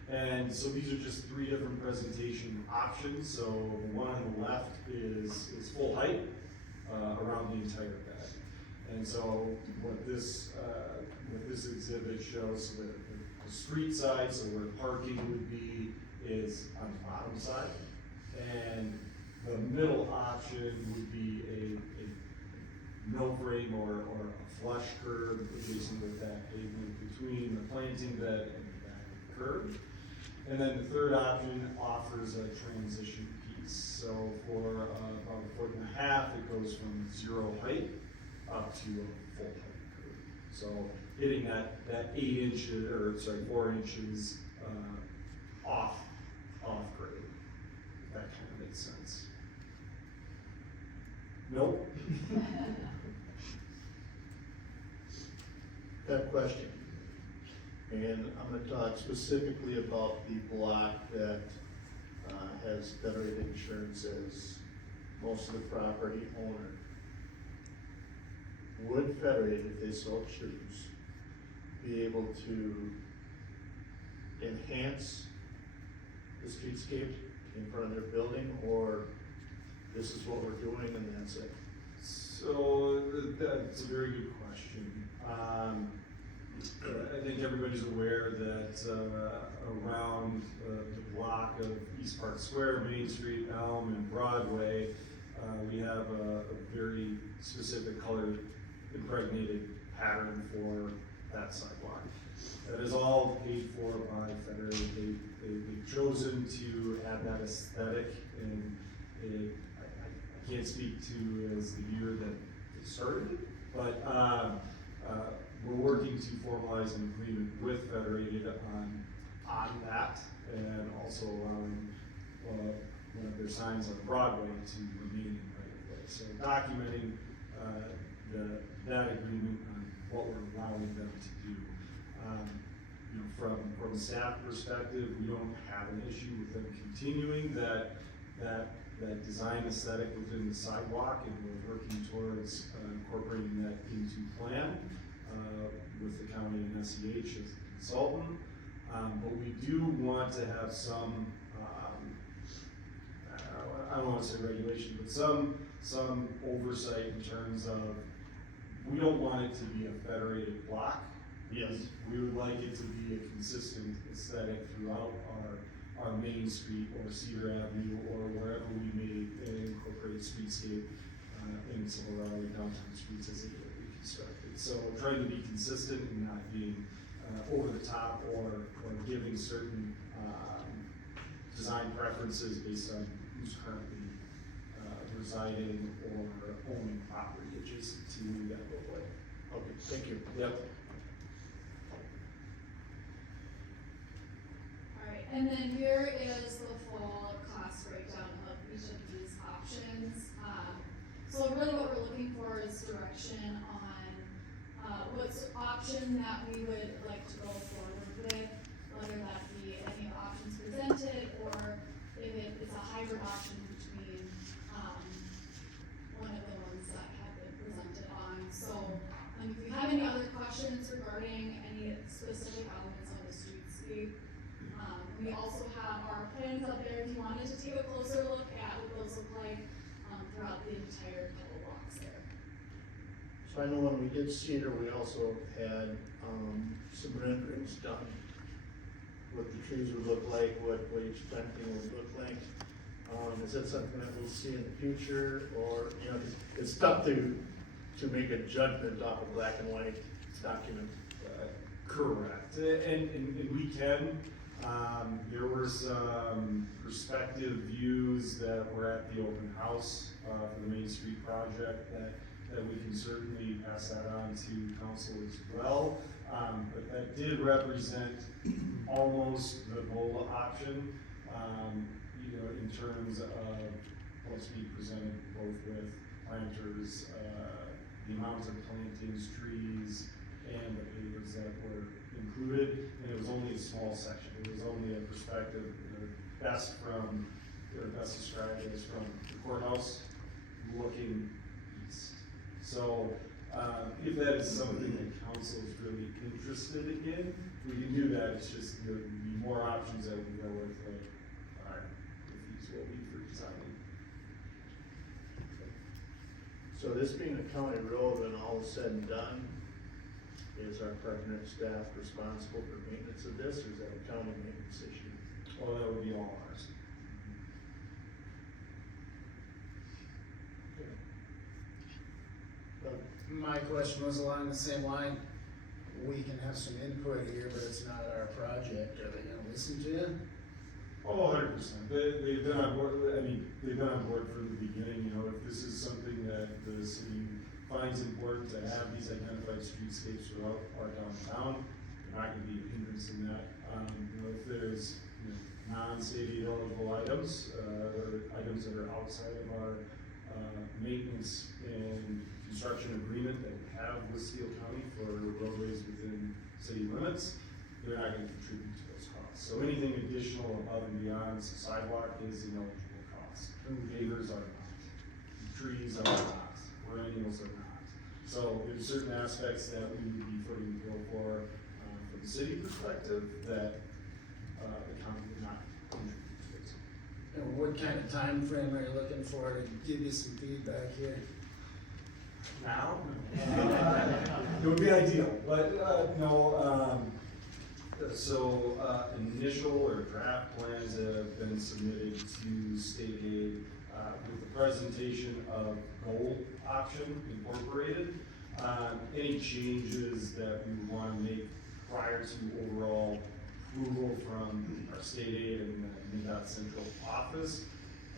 And so these are just 3 different presentation options. So the one on the left is full height around the entire bed. And so what this exhibit shows, so the street side, so where parking would be, is on the bottom side. And the middle option would be a no frame or a flush curb adjacent with that pavement between the planting bed and the back of the curb. And then the third option offers a transition piece. So for about 1.5 feet, it goes from 0 height up to a full height curb. So hitting that 4 inches off grade. If that kind of makes sense. Nope. Got a question. And I'm gonna talk specifically about the block that has Federated Insurance as most of the property owner. Would Federated, if they so choose, be able to enhance the streetscape in front of their building, or this is what we're doing and that's it? So that's a very good question. I think everybody's aware that around the block of East Park Square, Main Street, Elm, and Broadway, we have a very specific color impregnated pattern for that sidewalk. That is all paid for by Federated. They've chosen to have that aesthetic, and I can't speak to as the year that it started, but we're working to formalize an agreement with Federated on that, and also allowing one of their signs on Broadway to remain in right of way. So documenting that agreement on what we're allowing them to do. You know, from a staff perspective, we don't have an issue with them continuing that design aesthetic within the sidewalk, and we're working towards incorporating that into plan with the county and SEH as the consultant. But we do want to have some, I don't want to say regulation, but some oversight in terms of, we don't want it to be a federated block. Yes. We would like it to be a consistent aesthetic throughout our main street or Cedar Avenue or wherever we may incorporate streetscape in some of our downtown streets as they get reconstructed. So trying to be consistent and not being over the top or giving certain design preferences based on who's currently residing or owning property adjacent to that roadway. Okay, thank you. Yep. Alright, And then here is the full cost breakdown of each of these options. So really what we're looking for is direction on, what's option that we would like to go forward with, whether that be any of the options presented, or if it's a hybrid option between, one of the ones that have been presented on. So, if you have any other questions regarding any specific elements on the streetscape, we also have our plans up there if you wanted to take a closer look at what those look like, throughout the entire couple blocks there. So I know when we did Cedar, we also had, some renderings done. What the trees would look like, what each planting would look like. Is that something that we'll see in the future, or, you know, it's tough to make a judgment off a black and white document. Correct, and we can, there were some perspective views that were at the open house, for the Main Street project that we can certainly pass that on to council as well. But that did represent almost the goal option, you know, in terms of what's being presented both with planters, the amount of plantings, trees, and the pavers that were included, and it was only a small section. It was only a perspective, best described as from the courthouse looking east. So, if that is something that council is really interested in, we can do that. It's just there would be more options that we go with, like, alright, if these will be for designing. So this being a county road, when all is said and done, is our partner staff responsible for maintenance of this, or is that a county maintenance issue? Well, that would be all ours. But My question was along the same line. We can have some input here, but it's not our project. Are they gonna listen to you? Oh, 100%. They've been on board, I mean, they've been on board from the beginning, you know, if this is something that the city finds important to have these identified streetscapes throughout our downtown, they're not gonna be a hindrance in that. You know, if there's, you know, non-state eligible items, or items that are outside of our, maintenance and construction agreement that we have with Steele County for roadways within city limits, they're not gonna contribute to those costs. So anything additional above and beyond sidewalk is an eligible cost. Pavers are not, trees are not, perennials are not. So there's certain aspects that we would be footing the bill for, from the city perspective, that, the county would not contribute to it. And what kind of time frame are you looking for to give you some feedback here? Now? It would be ideal, but, no, so, initial or draft plans have been submitted to state aid, with the presentation of goal option incorporated. Any changes that we wanna make prior to overall approval from our state aid and the MnDOT central office,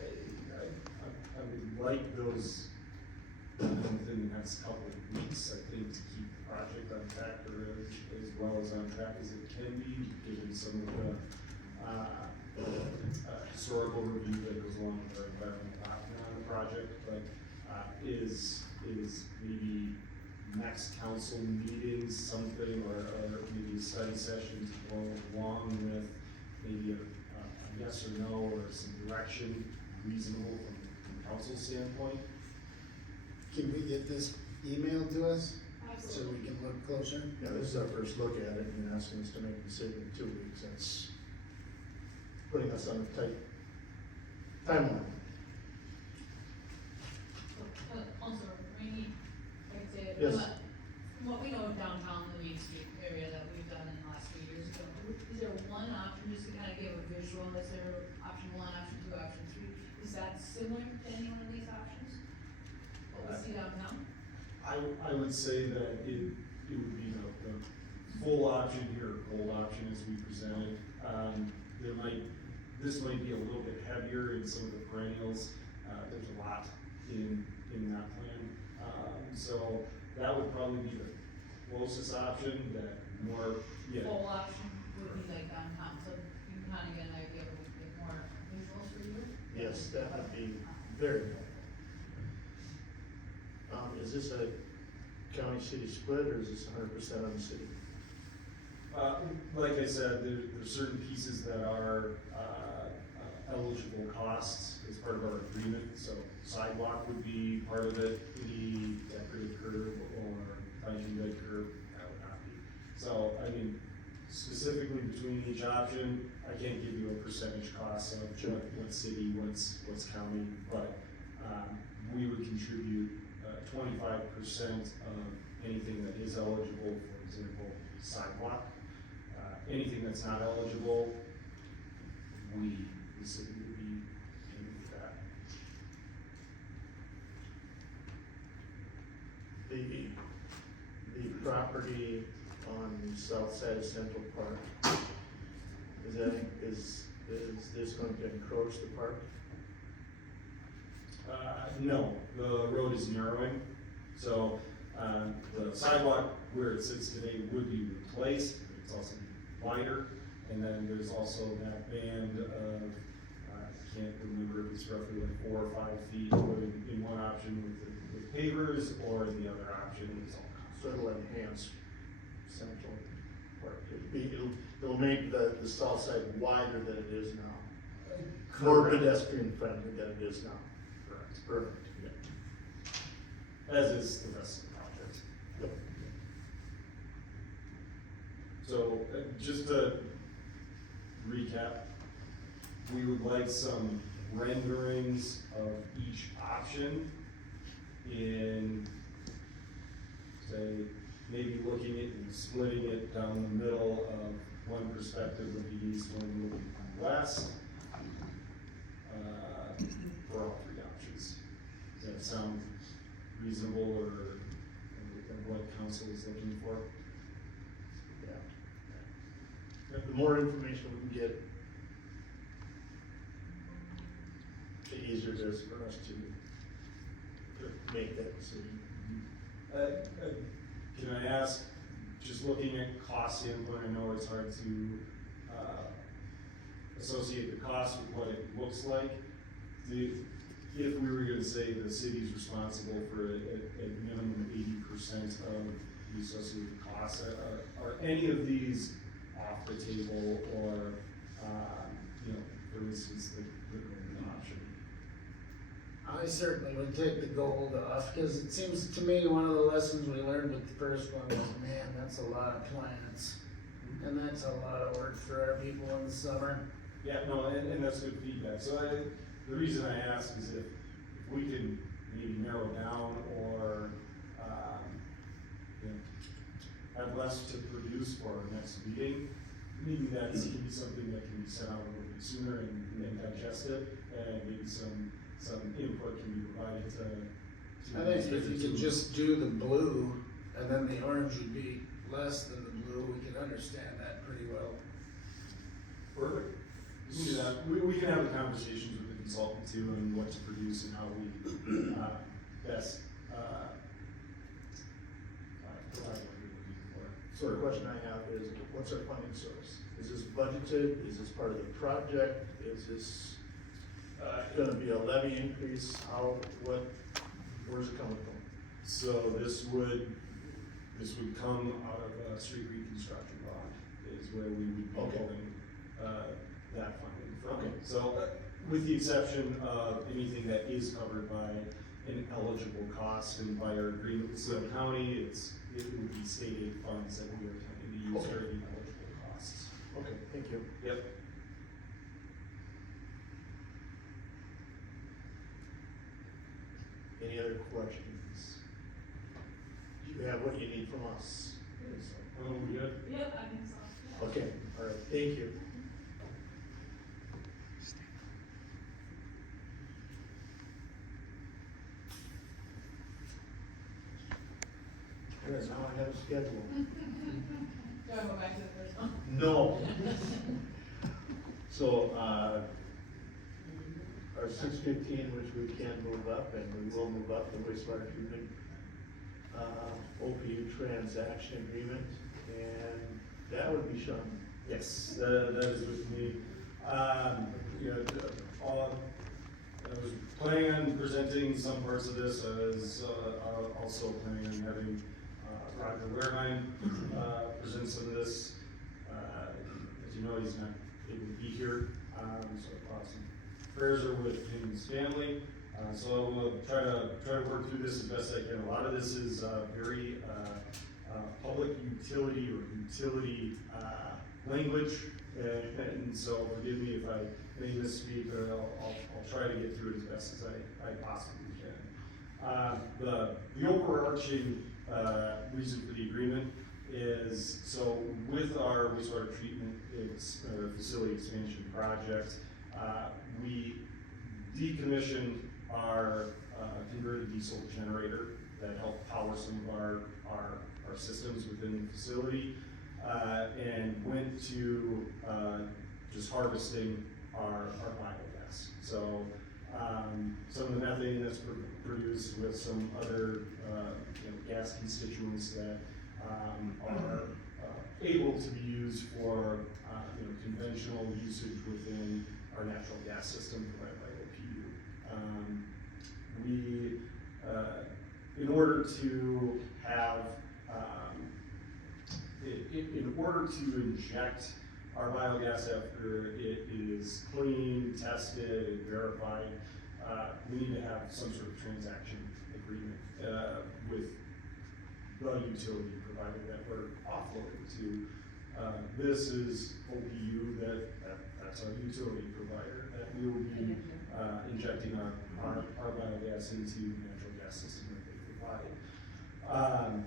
I would like those within the next couple of weeks, I think, to keep the project on track, or as well as on track as it can be, given some of the, historical review that goes along with our environmental document on the project, but, is maybe next council meeting something, or maybe a study session to go along with maybe a yes or no, or some direction reasonable from the council standpoint? Can we get this emailed to us so Absolutely. we can look closer? yeah, this is our first look at it, and you're asking us to make a decision in 2 weeks. That's putting us on a tight timeline. Also, Rainey, like I said, Yes. from what we know of downtown, the Main Street area that we've done in the last few years, is there one option, just to kind of give a visual, is there option 1, option 2, option 3? Is that similar to any one of these options? What we see downtown? I would say that it would be the full option here, or gold option as we presented. This might be a little bit heavier in some of the perennials. There's a lot in that plan. So that would probably be the closest option, that more, yeah. Full option would be like downtown, so you can kind of get an Yes, that would be very helpful. Is this a county-city split, or is this 100% on the city? Like I said, there's certain pieces that are, eligible costs as part of our agreement, so sidewalk would be part of it, any decorative curb or planting bed curb, that would not be. So, I mean, specifically between each option, I can't give you a percentage cost of what city, what's county, but, we would contribute, 25% of anything that is eligible, for example, sidewalk. Anything that's not eligible, the city would be paying for that. The property on the south side of Central Park, is this going to encroach the park? No, the road is narrowing, so, the sidewalk where it sits today would be replaced, it's also wider, and then there's also that band of, I can't remember if it's roughly like 4 or 5 feet, whether in one option with pavers, or the other option is all So it'll enhance Central Park. It'll make the south side wider than it is now. More pedestrian friendly than it is now. correct. Perfect. As is the rest of the project. Yep. So, just to recap, we would like some renderings of each option in, say, maybe looking at and splitting it down the middle of one perspective looking east, one looking west, for all 3 options. Does that sound reasonable, or what council is looking for? Yeah. The more information we can get, the easier it is for us to make that decision. Can I ask, just looking at cost standpoint, I know it's hard to, associate the cost with what it looks like. If we were gonna say the city's responsible for a minimum 80% of the associated costs, are any of these off the table, or, for instance, the golden option? I certainly would take the gold off, because it seems to me one of the lessons we learned with the first one was, man, that's a lot of plants. And that's a lot of work for our people in the summer. Yeah, no, and that's good feedback. So the reason I ask is if we can maybe narrow down, or, have less to produce for our next meeting, maybe that can be something that can be sent out a little bit sooner and digested, and maybe some input can be provided to. I think if you could just do the blue, and then the orange would be less than the blue, we can understand that pretty well. Perfect. We can do that. We can have the conversations with the consultant too, and what to produce and how we, best, provide what we're looking for. So the question I have is, what's our funding source? Is this budgeted? Is this part of the project? Is this, gonna be a levy increase? Where's it coming from? So this would come out of a street reconstruction bond, is where we would be Okay. pulling, that funding from. Okay. So, with the exception of anything that is covered by an eligible cost, and by our agreement with Seattle County, it would be state aid funds that we are intending to use Okay. for any eligible costs. Okay, thank you. Yep. Any other questions? Do you have what you need from us? Oh, we good? Yep, I think so. Yeah. Okay, all right, thank you. Good, now I have a schedule. Do I go back to the first one? No. So, our 615, which we can move up, and we will move up, the wastewater treatment, OPU transaction agreement, and that would be Sean. Yes, that is with me. planning on presenting some parts of this, as also planning on having Roger Wareheim present some of this. As you know, he's not able to be here, so some prayers are with him and his family. So we'll try to work through this as best I can. A lot of this is very public utility or utility language, and so forgive me if I may misspeak, but I'll try to get through it as best as I possibly can. The overarching reason for the agreement is, so with our wastewater treatment facility expansion project, we decommissioned our converted diesel generator that helped power some of our systems within the facility, and went to just harvesting our biogas. So some of the methane that's produced with some other gas constituents that are able to be used for conventional usage within our natural gas system provided by OPU. In order to have, in order to inject our biogas after it is clean, tested, and verified, we need to have some sort of transaction agreement with the utility provider that we're offloading to. This is OPU, that's our utility provider, that we will be injecting our biogas into the natural gas system that they provide.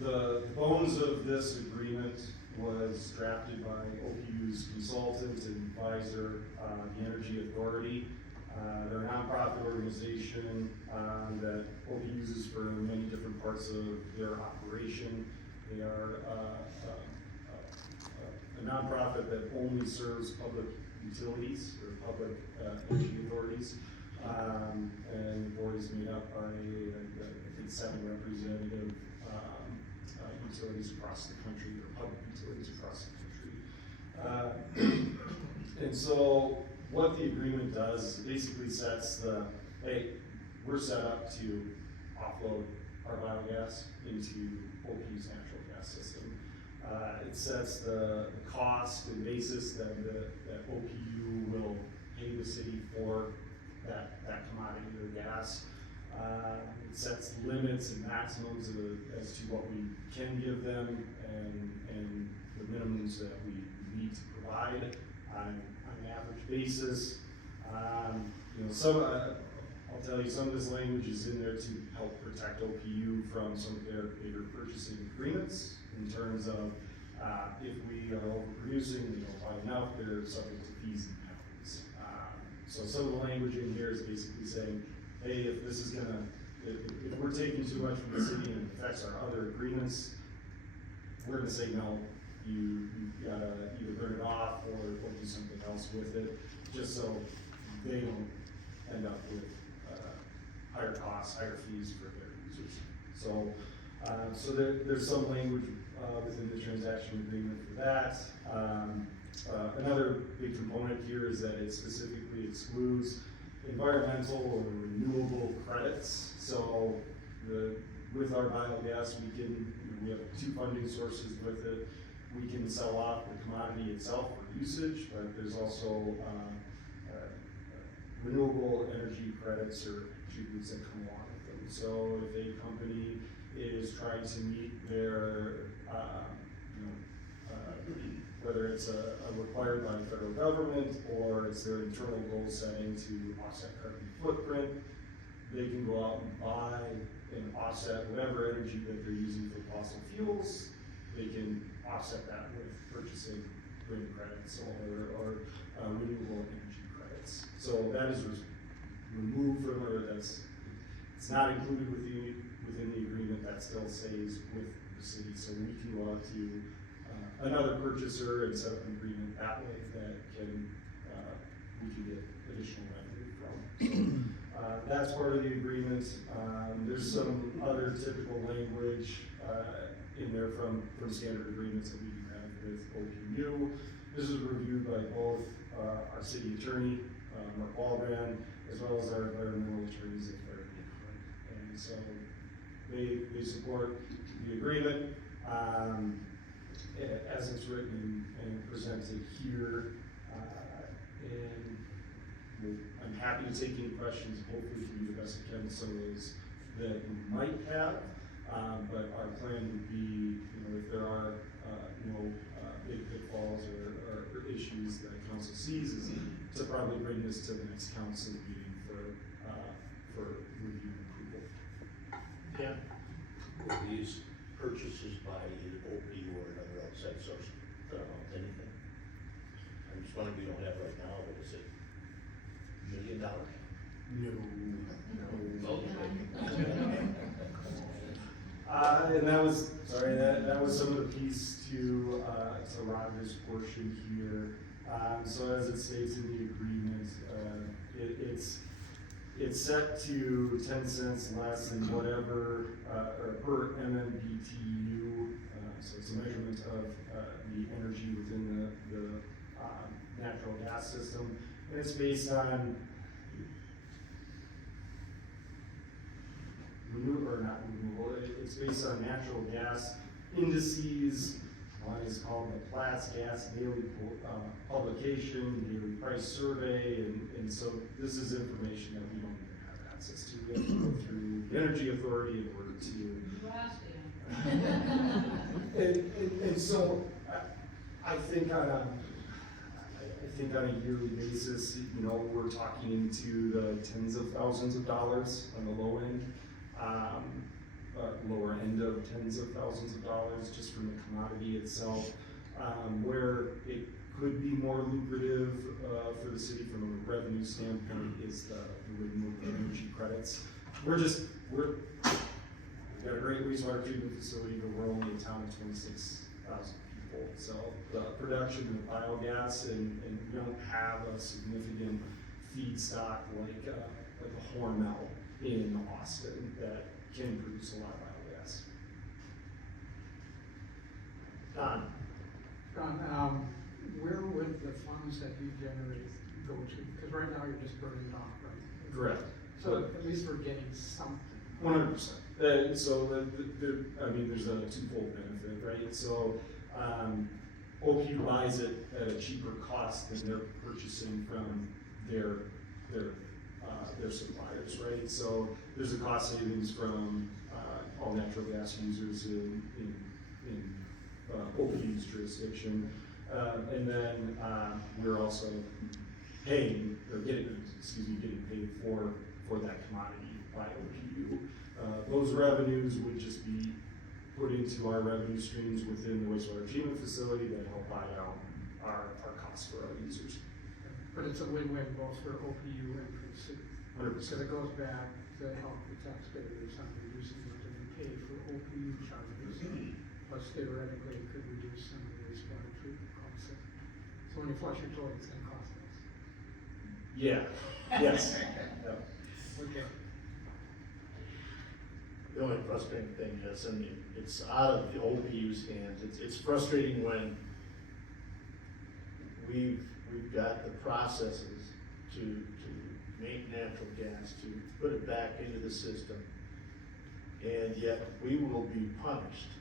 The bones of this agreement was drafted by OPU's consultant and advisor, the Energy Authority. They're a nonprofit organization that OPU uses for many different parts of their operation. They are a nonprofit that only serves public utilities or public energy authorities. And the board is made up by, I think, 7 representative utilities across the country, or public utilities across the country. And so what the agreement does is it basically sets hey, we're set up to offload our biogas into OPU's natural gas system. It sets the cost and basis that OPU will pay the city for that commodity or gas. It sets limits and maximums as to what we can give them and the minimums that we need to provide on an average basis. I'll tell you, some of this language is in there to help protect OPU from some of their bigger purchasing agreements in terms of if we are overproducing, we don't buy enough, they're subject to fees and penalties. So some of the language in here is basically saying, hey, if this is if we're taking too much from the city and it affects our other agreements, we're gonna say no, you gotta either burn it off or do something else with it, just so they don't end up with higher costs, higher fees for their users. So there's some language within the transaction agreement for that. Another big component here is that it specifically excludes environmental or renewable credits. So with our biogas, we have 2 funding sources with it. We can sell off the commodity itself for usage, but there's also renewable energy credits or attributes that come along with them. So if a company is trying to meet their, whether it's required by the federal government or it's their internal goal setting to offset carbon footprint, they can go out and buy and offset whatever energy that they're using for fossil fuels. They can offset that with purchasing green credits or renewable energy credits. So that is removed from, or it's not included within the agreement. That still stays with the city. So we can go out to another purchaser and set up an agreement that way that we can get additional revenue from. So that's part of the agreement. There's some other typical language in there from standard agreements that we do have with OPU. this was reviewed by both, our city attorney, Mark Walbrand, as well as our environmental attorneys at Fire Department. And so they support the agreement, as it's written and presented here. And I'm happy to take any questions, hopefully can do the best I can, some of those that you might have. But our plan would be, if there are, big pitfalls or issues that council sees, is to probably bring this to the next council meeting for review and approval. Yeah. Were these purchases by either OP or another outside source, anything? I'm just wondering, we don't have right now, but is it $1 million? And that was, that was some of the piece to Roger's portion here. So as it states in the agreement, it's set to 10 cents less than whatever, or per MMBTU. So it's a measurement of the energy within the natural gas system. And it's based on it's based on natural gas indices. One is called the Platts Gas Daily Publication, Daily Price Survey, and so this is information that we don't even have access to. We have to go through the Energy Authority in order to. And so I think on a yearly basis, we're talking into the tens of thousands of dollars on the low end. Lower end of tens of thousands of dollars just from the commodity itself. Where it could be more lucrative for the city from a revenue standpoint is the renewable energy credits. We've got a great wastewater treatment facility, but we're only a town of 26,000 people. So the production of biogas and we don't have a significant feedstock like a Hormel in Austin that can produce a lot of biogas. Don, Where would the funds that you generate go to? Because right now you're just burning it off, right? Correct. So at least we're getting something. 100%. So there's a twofold benefit, right? So OP buys it at a cheaper cost than they're purchasing from their suppliers, right? So there's a cost savings from all natural gas users in OP's jurisdiction, and then we're also getting paid for that commodity by OPU. Those revenues would just be put into our revenue streams within the wastewater treatment facility that help buy out our costs for our users. But it's a win-win both for OPU and for the city. 100%. Because it goes back to help the taxpayers on reducing what they pay for OPU charges. Plus theoretically, it could reduce some of the wastewater treatment costs. So when you flush your toilet, it's gonna cost less. Yeah, yes. Yeah. Okay. the only frustrating thing is, and it's out of the OPU's hands, it's frustrating when we've got the processes to make natural gas, to put it back into the system, and yet we will be punished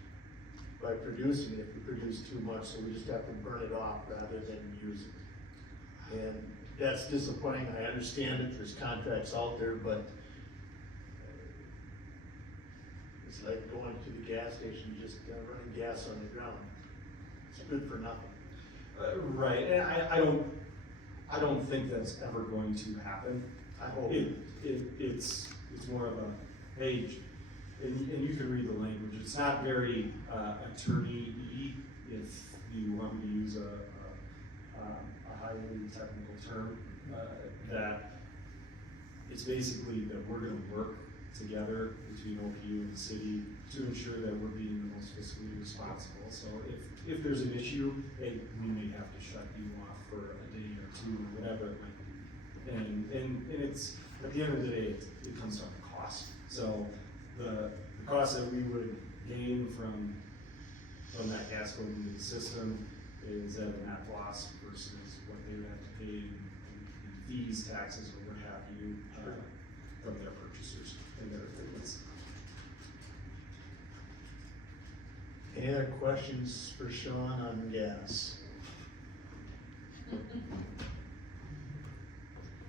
by producing it if we produce too much, so we just have to burn it off rather than use it. And that's disappointing. I understand it, there's contracts out there, but it's like going to the gas station, just running gas on the ground. It's good for nothing. Right, and I don't think that's ever going to happen. I hope. It's more of a page, and you can read the language. It's not very attorney-y, if you want me to use a highly technical term. That it's basically that we're going to work together between OPU and the city to ensure that we're being the most fiscally responsible. So if there's an issue, we may have to shut you off for a day or two, or whatever it might be. And it's, at the end of the day, it comes down to cost. So the cost that we would gain from that gas going into the system is at a net loss versus what they would have to pay in fees, taxes, or what have you, from their purchasers and their equipment. Any other questions for Sean on gas?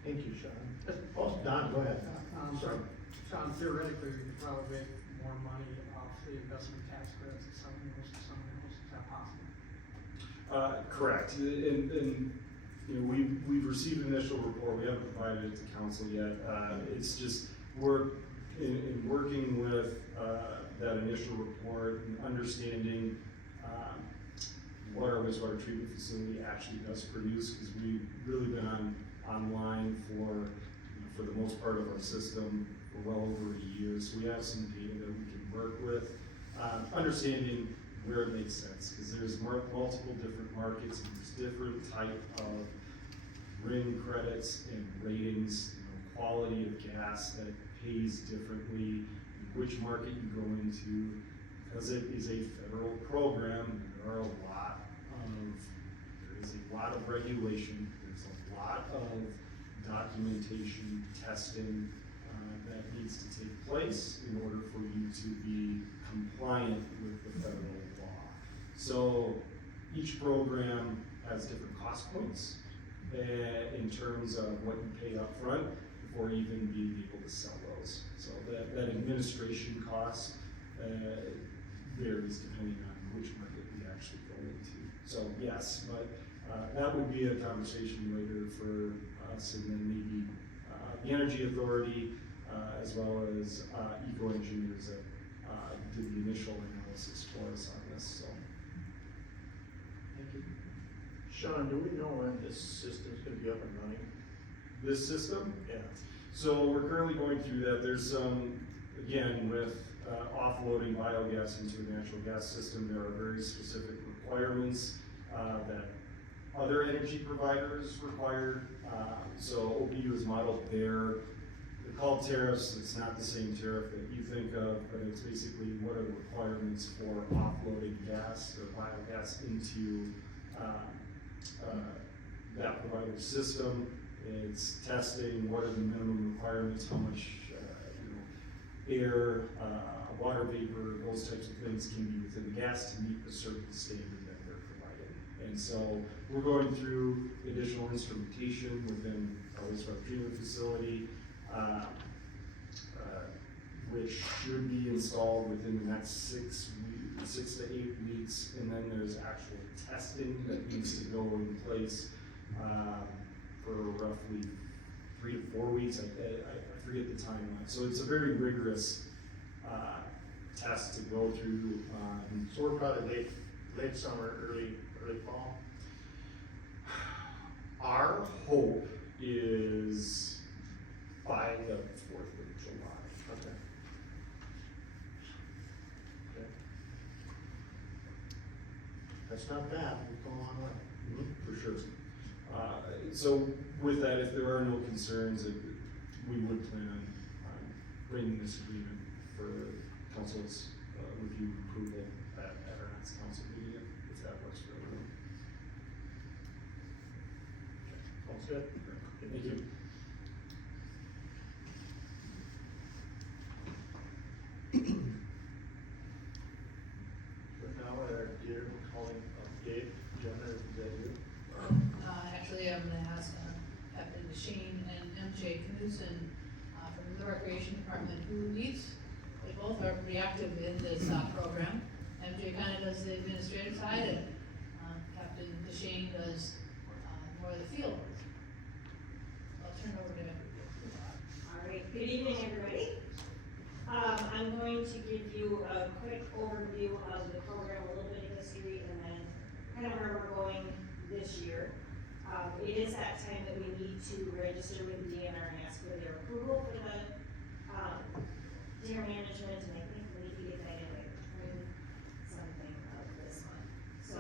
Thank you, Sean. Oh, Don, go ahead. Sorry. Sean, theoretically, you could probably make more money off the investment tax credits at some mills to some mills, is that possible? Correct, and, you know, we've received an initial report, we haven't provided it to council yet. It's just, we're in working with, that initial report and understanding, what our wastewater treatment facility actually does produce, because we've really been online for the most part of our system for well over a year, so we have some data that we can work with, understanding where it makes sense, because there's multiple different markets, and there's different type of RIN credits and ratings, you know, quality of gas that pays differently, which market you go into, because it is a federal program, there is a lot of regulation, there's a lot of documentation, testing, that needs to take place in order for you to be compliant with the federal law. So each program has different cost points in terms of what you pay up front before even being able to sell those. So that administration cost varies depending on which market we actually go into. So yes, but that would be a conversation later for us, and then maybe the Energy Authority, as well as eco engineers that did the initial analysis for us on this. So, Thank you. Sean, do we know when this system's gonna be up and running? this system. Yeah. So we're currently going through that. There's some, again, with offloading biogas into a natural gas system, there are very specific requirements that other energy providers require. So OPU has modeled they're called tariffs. It's not the same tariff that you think of, but it's basically what are the requirements for offloading gas or biogas into that provider's system. It's testing what are the minimum requirements, how much air, water vapor, those types of things can be within the gas to meet a certain standard that they're providing. And so we're going through additional instrumentation within our wastewater treatment facility, which should be installed within the next 6 to 8 weeks. And then there's actual testing that needs to go in place for roughly 3 to 4 weeks. I forget the timeline. So it's a very rigorous test to go through. So we're probably late summer, early fall. Our hope is by the 4th of July. Okay. Okay. That's not bad, we've gone a long way. For sure. So with that, if there are no concerns, we would plan on bringing this agreement for council's review and approval at our next council meeting, if that works for everyone. Sounds good. Thank you. We're now at our dear Culling update. Jenna, is that you? Actually, I'm gonna ask Captain Shane and MJ Knudsen from the Recreation Department, who leads. They both are pretty active in this program. MJ kind of does the administrative side, and Captain Shane does more of the field work. I'll turn it over to him. All right, good evening, everybody. I'm going to give you a quick overview of the program, a little bit of history, and then kind of where we're going this year. It is that time that we need to register with the DNR and ask for their approval for the dam management, and I think we need to get that in like something of this month. So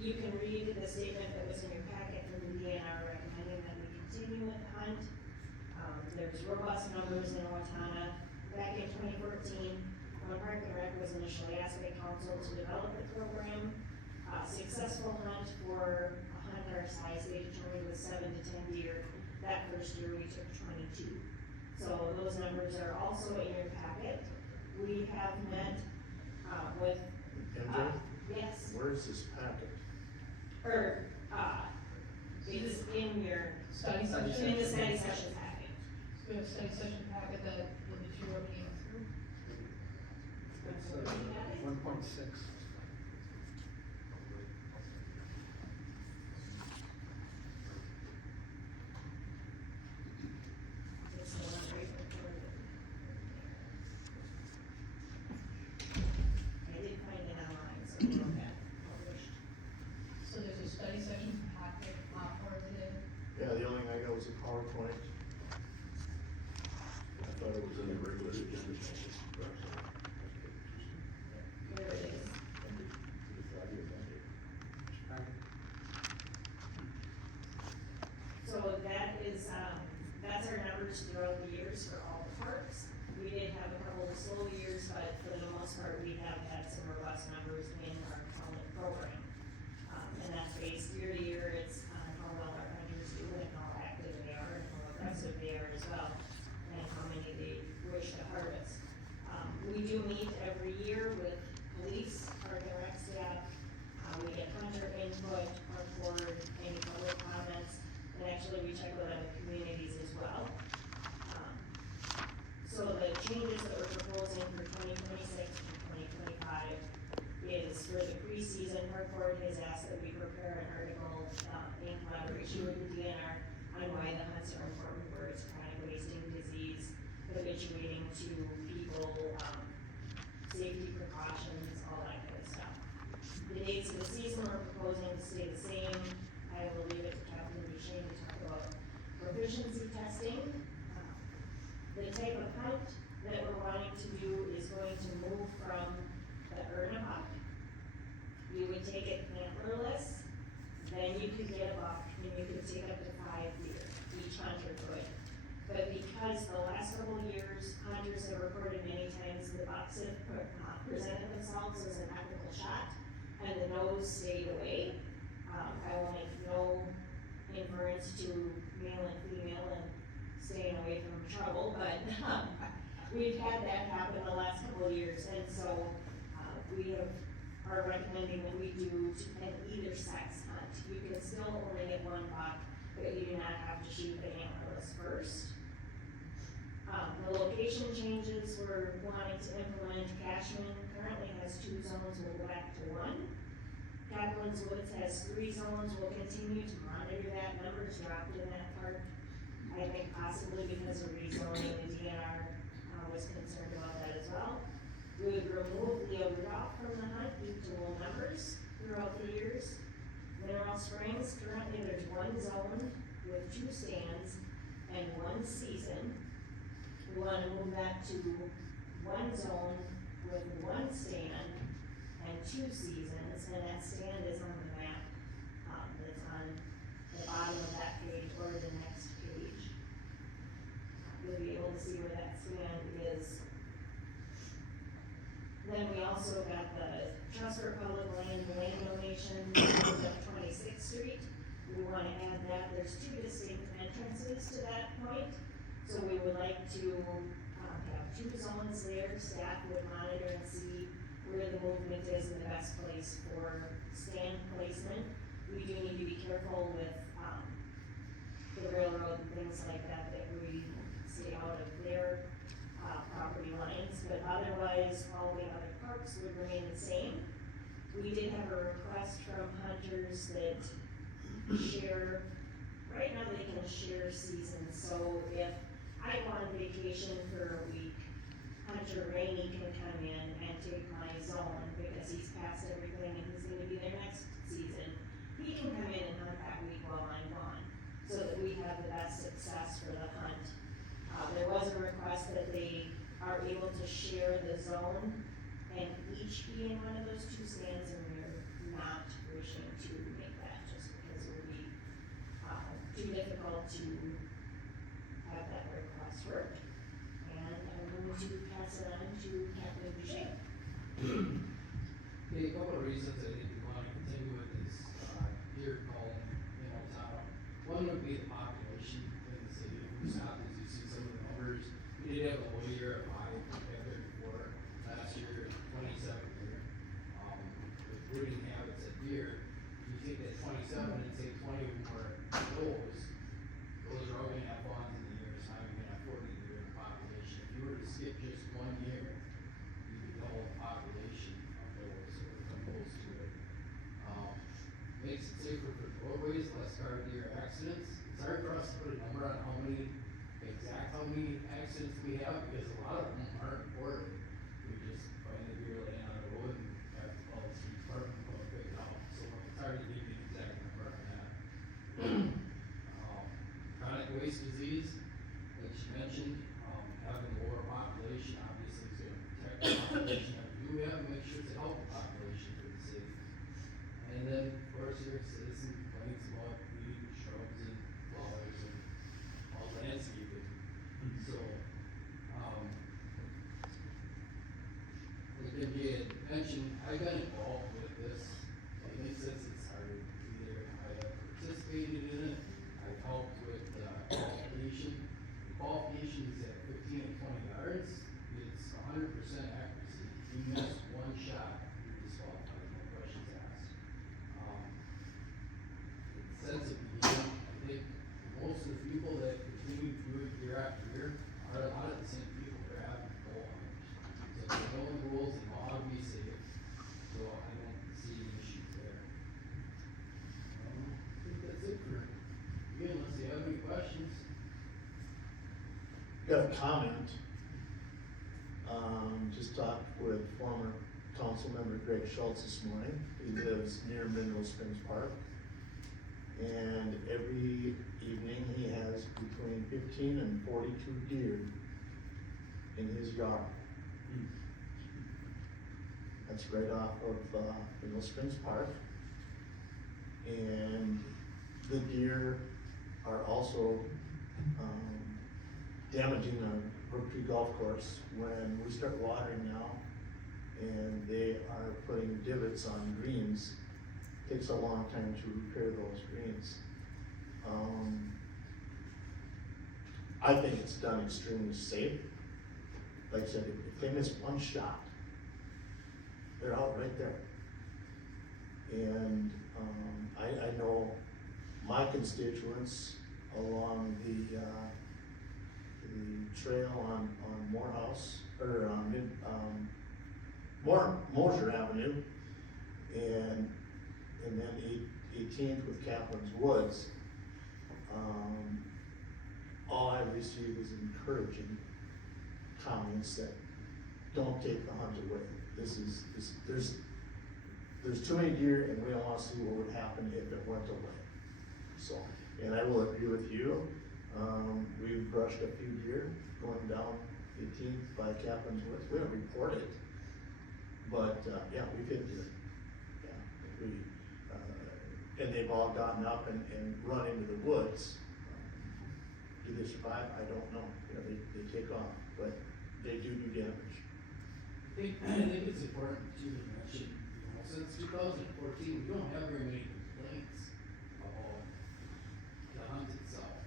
you can read the statement that was in your packet from the DNR recommending that we continue with the hunt. There's robust numbers in Owatonna. Back in 2014, when Park and Rec was initially asked by council to develop the program, successful hunt for a hunt our size, they determined was 7 to 10 deer. That first year we took 22. So those numbers are also in your packet. We have met, with, MJ, yes, where's this packet? or, it's in your, Study in the session. study session packet. We have a study session packet that the material came through. It's, Looking at it. 1.6. It's the one right before the- I did find it online, so we wrote that published. So there's a study session packet, for today. Yeah, the only thing I got was a PowerPoint. I thought it was in the regular agenda. Here it is. So that is, that's our numbers throughout the years for all the parks. We did have a couple of slow years, but for the most part, we have had some robust numbers in our Culling program. And that's based year to year, it's on how well our hunters do and how active they are and how aggressive they are as well, and how many they wish to harvest. We do meet every year with police, park and rec staff. We get hunter input, park board, any public comments, and actually we check with other communities as well. So the changes that we're proposing for 2026 and 2025 is for the preseason, park board has asked that we prepare an article, in collaboration with the DNR on why the hunts are important for its chronic wasting disease, habituating to people, safety precautions, all that kind of stuff. The dates of the season we're proposing to stay the same. I will leave it to Captain Duchesne to talk about proficiency testing. The type of hunt that we're wanting to do is going to move from the Ernabuck. You would take it antlerless, then you could get a buck, and you could take up to 5 deer, each hunter could. But because the last couple of years, hunters have reported many times the bucks have presented themselves as an ethical shot, and the nose stayed away. I will make no inference to male and female and staying away from trouble, but, we've had that happen the last couple of years, and so, are recommending that we do an either sex hunt. You can still only get 1 buck, but you do not have to shoot the antlerless first. The location changes we're wanting to implement, Cashman currently has 2 zones, we'll go back to 1. Caplan's Woods has 3 zones, we'll continue to monitor that, numbers dropped in that park. I think possibly because of rezoning, the DNR, was concerned about that as well. We would remove Leo Rudolph from the hunt due to low numbers throughout the years. Mineral Springs, currently there's 1 zone with 2 stands and 1 season. We wanna move that to 1 zone with 1 stand and 2 seasons, and that stand is on the map. It's on the bottom of that page or the next page. You'll be able to see where that stand is. Then we also got the Trust for Public Land donation of 26th Street. We wanna add that, there's 2 distinct entrances to that point. So we would like to, have 2 zones there, staff would monitor and see where the movement is in the best place for stand placement. We do need to be careful with, the railroad and things like that, that we stay out of their, property lines, but otherwise, all the other parks would remain the same. We did have a request from hunters that share, right now they can share seasons, so if I go on vacation for a week, Hunter Rainey can come in and take my zone, because he's passed everything and he's gonna be there next season. He can come in and hunt that week while I'm gone, so that we have the best success for the hunt. There was a request that they are able to share the zone and each be in one of those 2 stands, and we're not wishing to make that just because it would be, too difficult to have that request work. And I'm going to pass it on to Captain Duchesne. The couple of reasons I think we want to continue with this, deer culling in Owatonna. One would be the population in the city. If we stop, as you see some of the numbers, we did have a low year of 34. Last year, 27 deer. With breeding habits of deer, if you take that 27 and say 20 more those are all gonna have fawns in the year, so now you're gonna have 40 deer in the population. If you were to skip just 1 year, you could double the population of those, or come close to it. Makes it safer for roadways, less car deer accidents. It's hard for us to put a number on how many accidents we have, because a lot of them aren't reported. We just find the deer laying on the road and have to call the street department to come and pick it out, so it's hard to give you an exact number on that. Chronic waste disease, like you mentioned, having a lower population obviously is gonna protect the population that we do have, and make sure it's a healthy population for the city. And then, of course, your citizen complaints about weed, shrubs, and flowers, and all landscaping. So, like Jay had mentioned, I've been involved with this, I think since it started. Either I have participated in it, I've helped with qualification. The qualification is at 15 and 20 yards, it's 100% accuracy. If you miss one shot, you're disqualified, no questions asked. Since it began, I think most of the people that continue to do it year after year are a lot of the same people that are avid goal hunters. So they know the rules, they know how to be safe, so I don't see any issues there. I think that's it for you, unless you have any questions. Got a comment. Just talked with former council member Greg Schultz this morning. He lives near Mineral Springs Park. And every evening he has between 15 and 42 deer in his yard. That's right off of Mineral Springs Park. And the deer are also damaging the Brook Tree Golf Course when we start watering now, and they are putting divots on greens. Takes a long time to repair those greens. I think it's done extremely safe. Like I said, if they miss one shot, they're out right there. And I know my constituents along the trail on Morehouse, or Mosier Avenue, and then 18th with Kaplan's Woods. All I receive is encouraging comments that don't take the hunt away. There's too many deer, and we don't want to see what would happen if it went away. So, and I will agree with you. We've brushed a few deer going down 18th by Kaplan's Woods. We don't report it, but yeah, we've hit deer. Yeah, and they've all gotten up and run into the woods. Do they survive? I don't know. You know, they take off, but they do damage. I think it's important too to mention, since 2014, we don't have very many complaints about the hunt itself.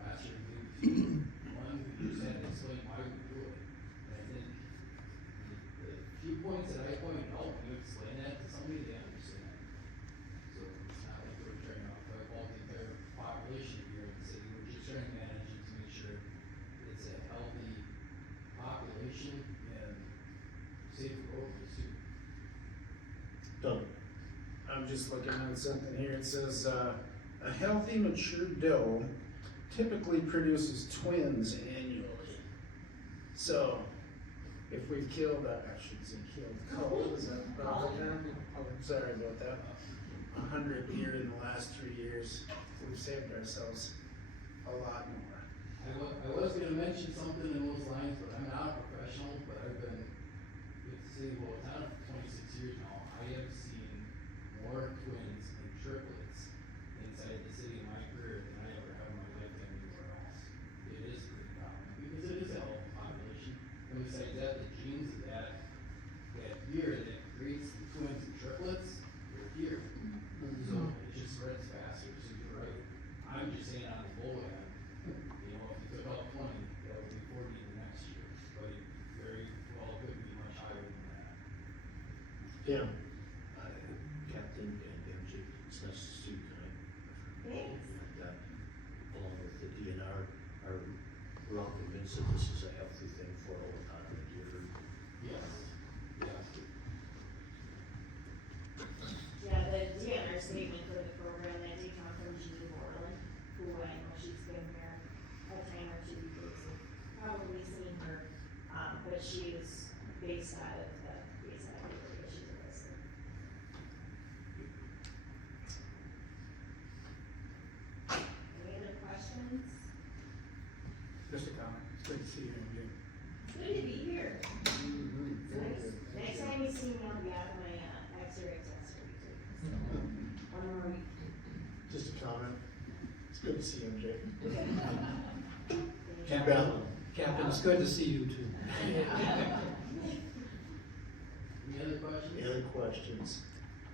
Last year, one, we just had to explain why we do it. And I think the few points that I pointed out, when you explain that to somebody, they understand. So it's not like we're trying to wipe out the entire population here in the city, we're just trying to manage it to make sure it's a healthy population and safe roads too. Done. I'm just looking at something here. It says, a healthy mature doe typically produces twins annually. So, if we've killed, I shouldn't say killed, culled, is that about that? Sorry about that. 100 deer in the last 3 years, we've saved ourselves a lot more. I was gonna mention something in those lines, but I'm not a professional, but I've been with the city of Owatonna for 26 years now. I have seen more twins and triplets inside the city in my career than I ever have in my lifetime anywhere else. It is pretty common, because it is a healthy population, and besides that, the genes of that deer that creates the twins and triplets Tim, Captain and MJ, it's nice to see you tonight. Thanks. And, along with the DNR, we're all convinced that this is a healthy thing for Owatonna and Gifford. Yes, yes. Yeah, the DNR statement for the program that did come from Jean Borland, who I know she's been here a time or two, you folks have probably seen her, but she is based out of the area, she's a resident. Any other questions? Just a comment, it's good to see you, MJ. It's good to be here. It's nice. Next time you see me, I'll be out of my, X-ray accessory too. One more week. just a comment. It's good to see you, MJ. Captain, Captain, it's good to see you too. Any other questions? Any other questions?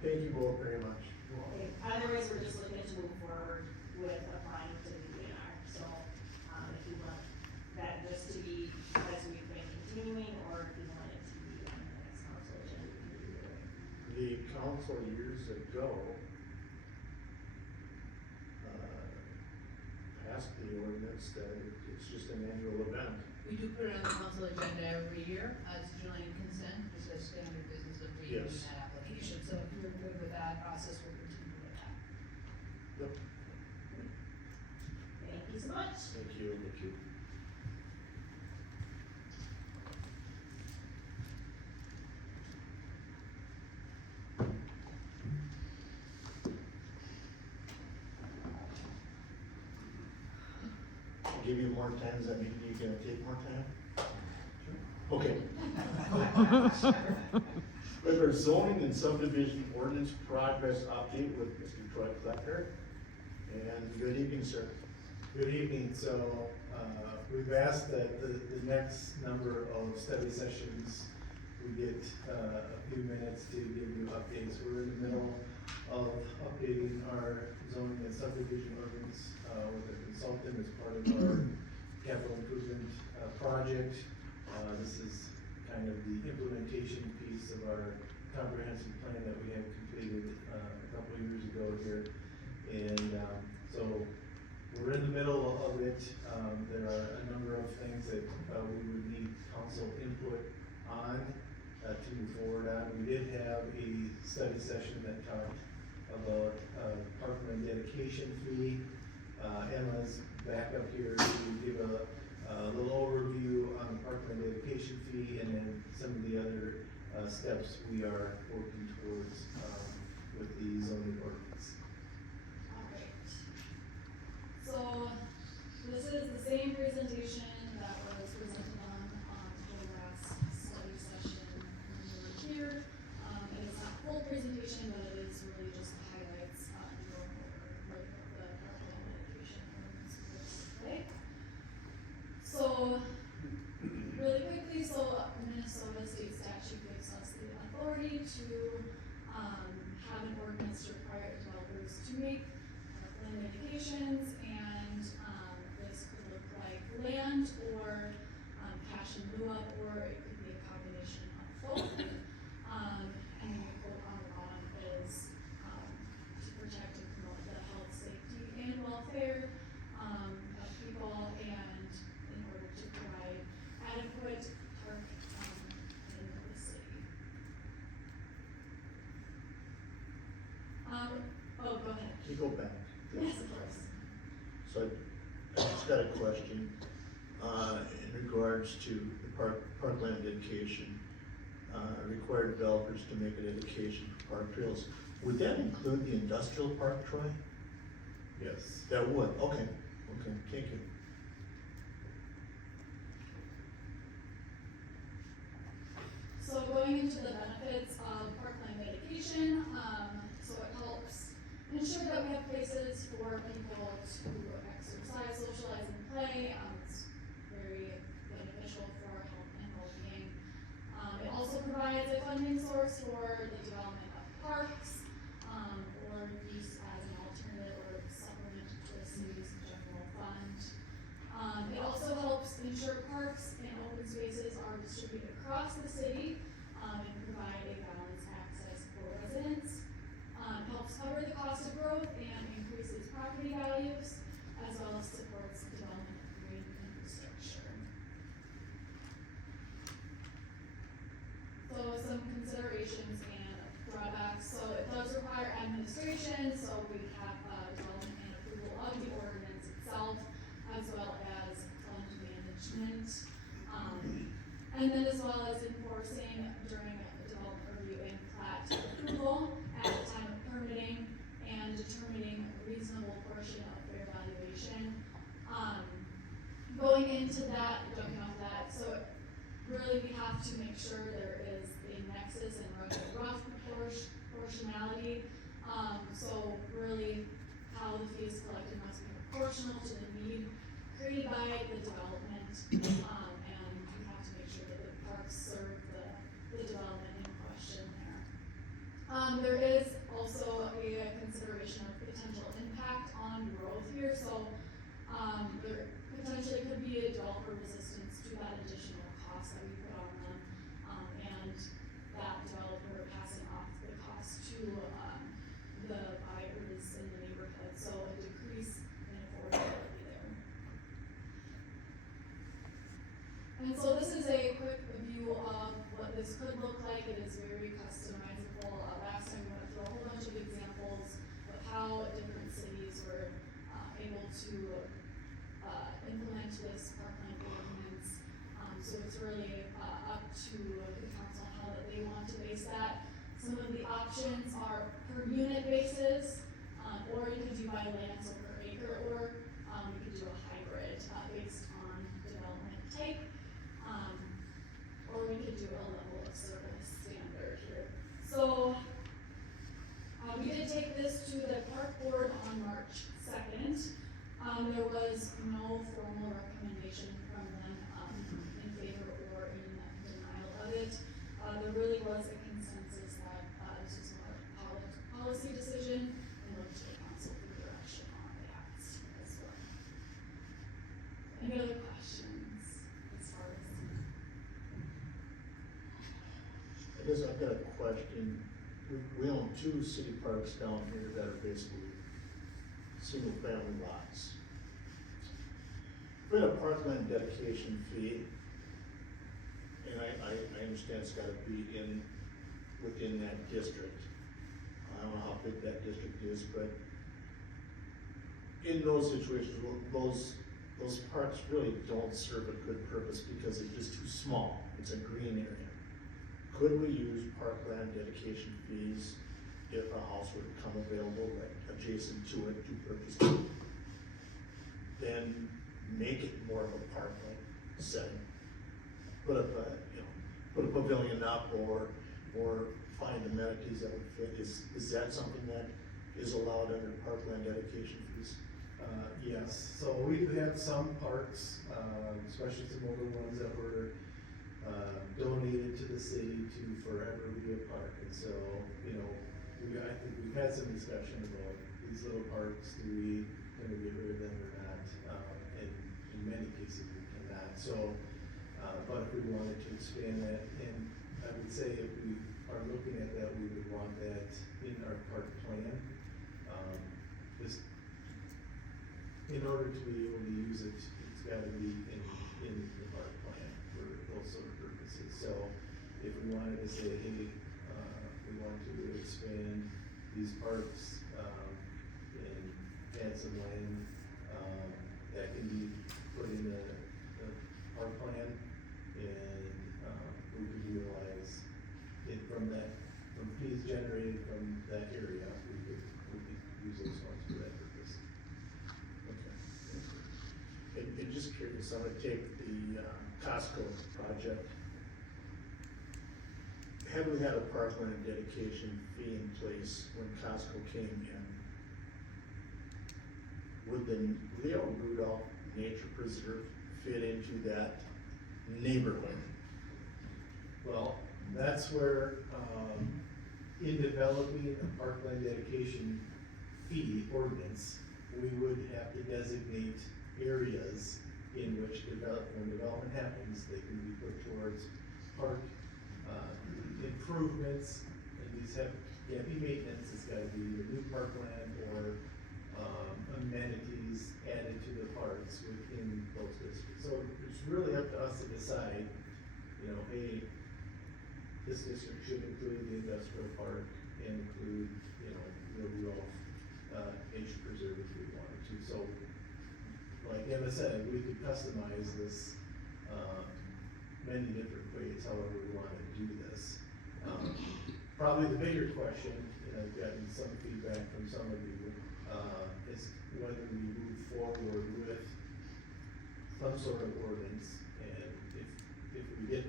Thank you both very much. Okay, otherwise, we're just looking to move forward with applying to the DNR, so, if you want that just to be as we've been continuing, or if you want it to be on the next council agenda, we can do either way. The council years ago passed the ordinance that it's just an annual event. We do put it on the council agenda every year, as joint consent, just as standard business of reading Yes. that application, so if you're good with that process, we'll continue with that. Yep. Thank you so much. Thank you. Thank you. I'll give you more time, does that mean you're gonna take more time? Okay. We have our zoning and subdivision ordinance progress update with Mr. Troy Klecker. And good evening, sir. Good evening, so, we've asked that the next number of study sessions, we get, a few minutes to give you updates. We're in the middle of updating our zoning and subdivision ordinance, with a consultant as part of our capital improvement, project. This is kind of the implementation piece of our comprehensive plan that we had completed, a couple of years ago here. And, so, we're in the middle of it. There are a number of things that, we would need council input on, to move forward on. We did have a study session that talked about, parkland dedication fee. Emma's back up here to give a little overview on the parkland dedication fee and then some of the other, steps we are working towards, with the zoning ordinance. Alright. So, this is the same presentation that was presented on the last study session when we were here. And it's not full presentation, but it is really just highlights, going over like the parkland dedication ordinance looks like. So, really quickly, so Minnesota state statute gives us the authority to, have an ordinance to require developers to make parkland dedications, and, this could look like land or, cash in lieu of, or it could be a combination of both. And the quote on the bottom is, to protect and promote the health, safety, and welfare, of people, and in order to provide adequate park, in the city. Oh, go ahead. Can you go back? Yes, of course. So I just got a question, in regards to the parkland dedication. Require developers to make a dedication for park trails. Would that include the industrial park, Troy? Yes. That would, okay, thank you. So going into the benefits of parkland dedication, so it helps ensure that we have places for people to exercise, socialize, and play. It's very beneficial for our health and well-being. It also provides a funding source for the development of parks, or use as an alternative or supplement to the city's general fund. It also helps ensure parks and open spaces are distributed across the city, and provide a balanced access property values, as well as supports development of green infrastructure. So some considerations and drawbacks, so it does require administration, so we have, development and approval of the ordinance itself, as well as fund management. And then as well as enforcing during development review and plat approval at the time of permitting and determining a reasonable portion of fair valuation. Going into that, jumping off that, so really we have to make sure there is a nexus and rough proportionality. So really how the fee is collected must be proportional to the need created by the development. And we have to make sure that the parks serve the development in question there. There is also a consideration of potential impact on growth here, so there potentially could be a developer resistance to that additional cost that we put on them, and that developer passing off the cost to the buyers in the neighborhood, so a decrease in affordability there. And so this is a quick view of what this could look like. It is very customizable. Last time we went through a whole bunch of examples of how different cities were able to implement this parkland ordinance. So it's really up to the council how that they want to base that. Some of the options are per unit basis, or you could do by land, so per acre, or you could do a hybrid based on development type. Or we could do a level of service standard here. So, we did take this to the park board on March 2nd. There was no formal recommendation from them, in favor or in denial of it. There really was a consensus that, this was more a policy decision and look to the council for direction on that as well. Any other questions as far as? I guess I've got a question. We own 2 city parks down here that are basically single family lots. We had a parkland dedication fee, and I understand it's gotta be within that district. I don't know how big that district is, but in those situations, those parks really don't serve a good purpose because they're just too small. It's a green area. Could we use parkland dedication fees if a house were to come available, like adjacent to it, to purchase it? Then make it more of a parkland setting. Put a pavilion up or find amenities that would fit. Is that something that is allowed under parkland dedication fees? Yes, so we do have some parks, especially some older ones that were donated to the city to forever be a park. And so, I think we've had some discussion about these little parks, do we get rid of them or not? And in many cases we cannot. So, but if we wanted to expand that, and I would say if we are looking at that, we would want that in our park plan. Just in order to be able to use it, it's gotta be in the park plan for those sort of purposes. So if we wanted to say, hey, we want to expand these parks, and add some land, that can be put in the park plan, and, we could utilize it from fees generated from that area, we could use those funds for that purpose. Okay. And just curious, I'm gonna take the Costco project. Have we had a parkland dedication fee in place when Costco came in? Would the Leo Rudolph Nature Preserve fit into that neighborhood? Well, that's where, in developing a parkland dedication fee ordinance, we would have to designate areas in which when development happens, they can be put towards park, improvements, and these can't be maintenance, it's gotta be either new parkland or, amenities added to the parks within those districts. So it's really up to us to decide, you know, hey, this district should include the industrial park and include, you know, the Rudolph, nature preserve if we wanted to. So, like Emma said, we could customize this, many different ways, however we wanna do this. Probably the bigger question, and I've gotten some feedback from some of you, is whether we move forward with some sort of ordinance, and if we get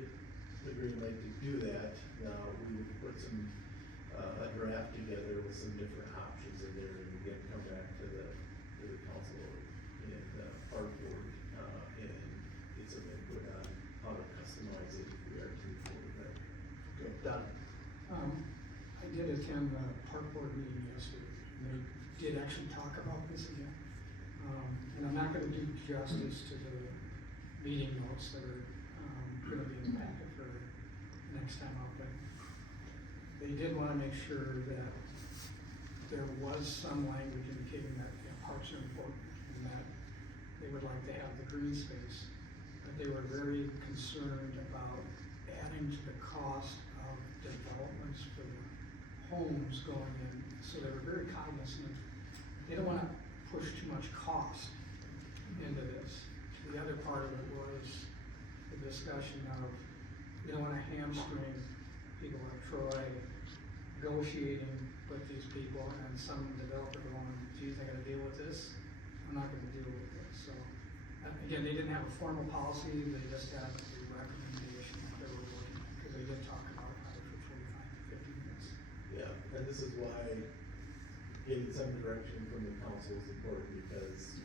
the green light to do that, now we would put some, a draft together with some different options in there, and again, come back to the council and, park board, and get some input on how to customize it if we are to move forward with that. Okay, done. I did attend the park board meeting yesterday, and they did actually talk about this again. And I'm not gonna do justice to the meeting notes that are, gonna be in the packet for next time out, but they did wanna make sure that there was some language indicating that, you know, parks are important, and that they would like to have the green space. But they were very concerned about adding to the cost of developments for the homes going in, so they were very cognizant. They don't wanna push too much cost into this. The other part of it was the discussion of, you don't wanna hamstring people like Troy negotiating with these people, and some developer going, geez, I gotta deal with this, I'm not gonna deal with this, so. Again, they didn't have a formal policy, they just had a recommendation that they were looking at, because they did talk about it for 45 to 50 minutes. Yeah, and this is why getting some direction from the council is important, because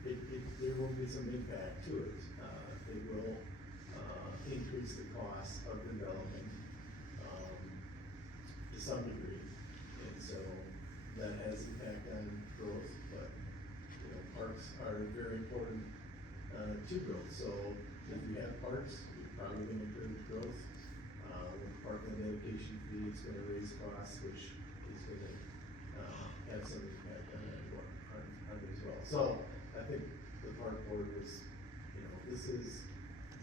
there will be some impact to it. It will, increase the cost of development, to some degree. And so that has impact on growth, but, you know, parks are very important, to growth. So if you have parks, you're probably gonna encourage growth. With parking dedication fee, it's gonna raise costs, which is gonna, have some impact on that, on it as well. So I think the park board was, you know, this is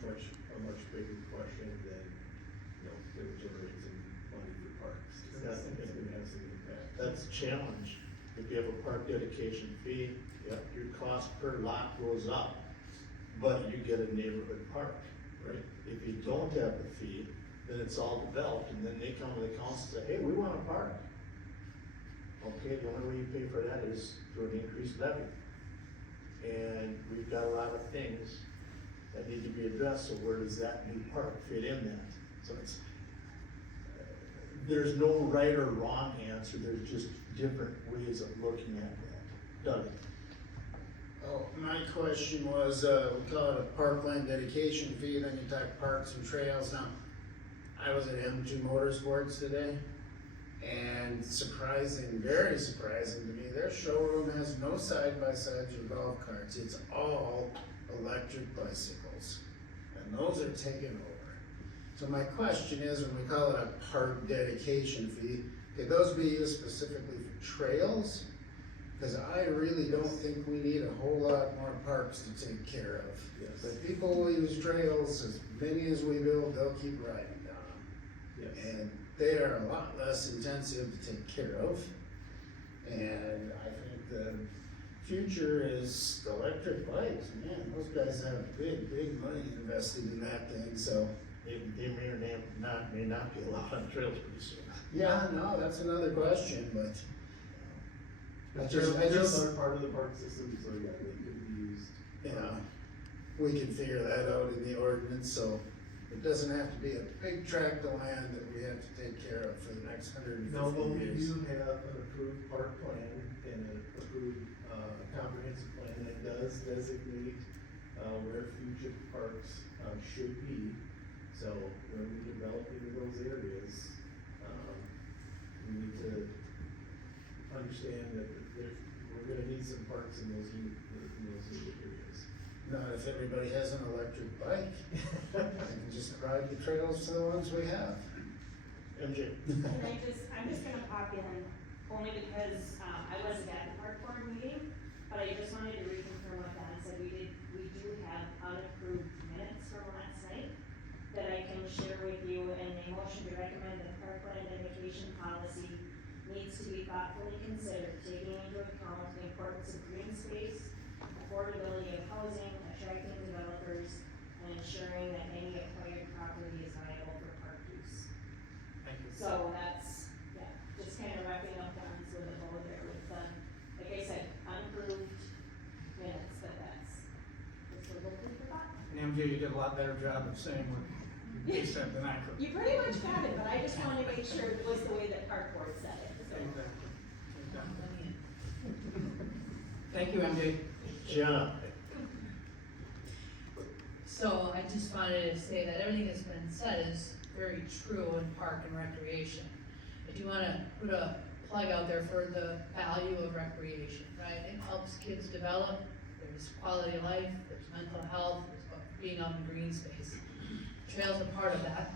a much bigger question than, you know, they're generating some money for parks. It's gonna have some impact. That's a challenge. If you have a park dedication fee, yep, your cost per lot goes up, but you get a neighborhood park, right? If you don't have the fee, then it's all developed, and then they come to the council and say, hey, we want a park. Okay, the only way you pay for that is through an increased levy. And we've got a lot of things that need to be addressed, so where does that new park fit in that? So it's, there's no right or wrong answer, there's just different ways of looking at that. Doug? Oh, my question was, we call it a parkland dedication fee, then you talk parks and trails. Now, I was at M2 Motorsports today, and surprising, very surprising to me, their showroom has no side-by-sides or golf carts. It's all electric bicycles, and those are taken over. So my question is, when we call it a park dedication fee, could those be used specifically for trails? Because I really don't think we need a whole lot more parks to take care of. Yes. But people will use trails, as many as we build, they'll keep riding down them. Yes. And they are a lot less intensive to take care of. And I think the future is the electric bikes, man, those guys have big money invested in that thing, so. They may or may not be allowed on trails pretty soon. Yeah, no, that's another question, but. I Trails just, are part of the park system, so yeah, they could be used. yeah, we can figure that out in the ordinance, so it doesn't have to be a big tract of land that we have to take care of for the next 150 No, but we years. do have an approved park plan and an approved, comprehensive plan that does designate, where future parks, should be. So when we develop into those areas, we need to understand that we're gonna need some parks in those new areas. Not if everybody has an electric bike, they can just ride the trails to the ones we have. MJ? I'm just gonna pop in, only because, I wasn't at the park board meeting, but I just wanted to reconfirm what Don said. We do have unapproved minutes from last night that I can share with you, and a motion to recommend that parkland and vacation policy needs to be thoughtfully considered, taking into account the importance of green space, affordability of housing, attracting developers, and ensuring that any acquired property is viable for park use. Thank you. So that's, yeah, just kind of wrapping up Don's with a bow there with the, like I said, unapproved minutes, but that's a little food for thought. And MJ, you did a lot better job of saying what he said than I could. You pretty much got it, but I just wanted to make sure it was the way that park board said it, so. Exactly. Exactly. Thank you, MJ. Jenna, So I just wanted to say that everything that's been said is very true in park and recreation. If you wanna put a plug out there for the value of recreation, right? It helps kids develop, there's quality of life, there's mental health, there's being out in green space. Trails are part of that.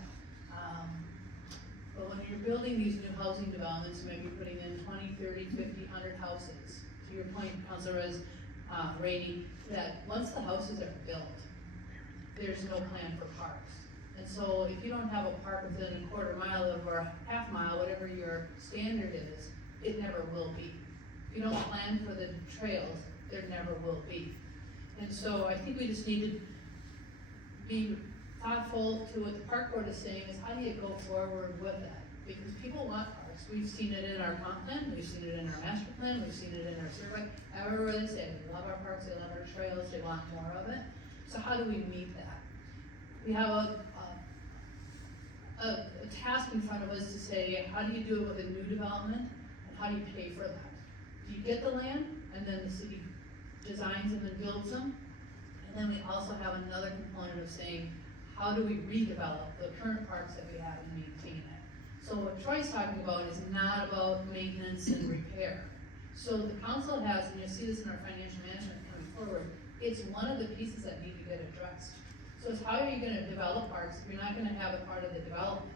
But when you're building these new housing developments, you might be putting in 20, 30, 50, 100 houses. To your point, Councilor Rainey, that once the houses are built, there's no plan for parks. And so if you don't have a park within a quarter mile of, or a half mile, whatever your standard is, it never will be. If you don't plan for the trails, there never will be. And so I think we just need to be thoughtful to what the park board is saying, is how do you go forward with that? Because people want parks. We've seen it in our comp plan, we've seen it in our master plan, we've seen it in our survey. Everywhere they say, they love our parks, they love our trails, they want more of it. So how do we meet that? We have a task in front of us to say, how do you do it with a new development, and how do you pay for that? Do you get the land, and then the city designs them and builds them? And then we also have another component of saying, how do we redevelop the current parks that we have and maintain it? So what Troy's talking about is not about maintenance and repair. So the council has, and you'll see this in our financial management coming forward, it's one of the pieces that need to get addressed. So it's how are you gonna develop parks if you're not gonna have it part of the development?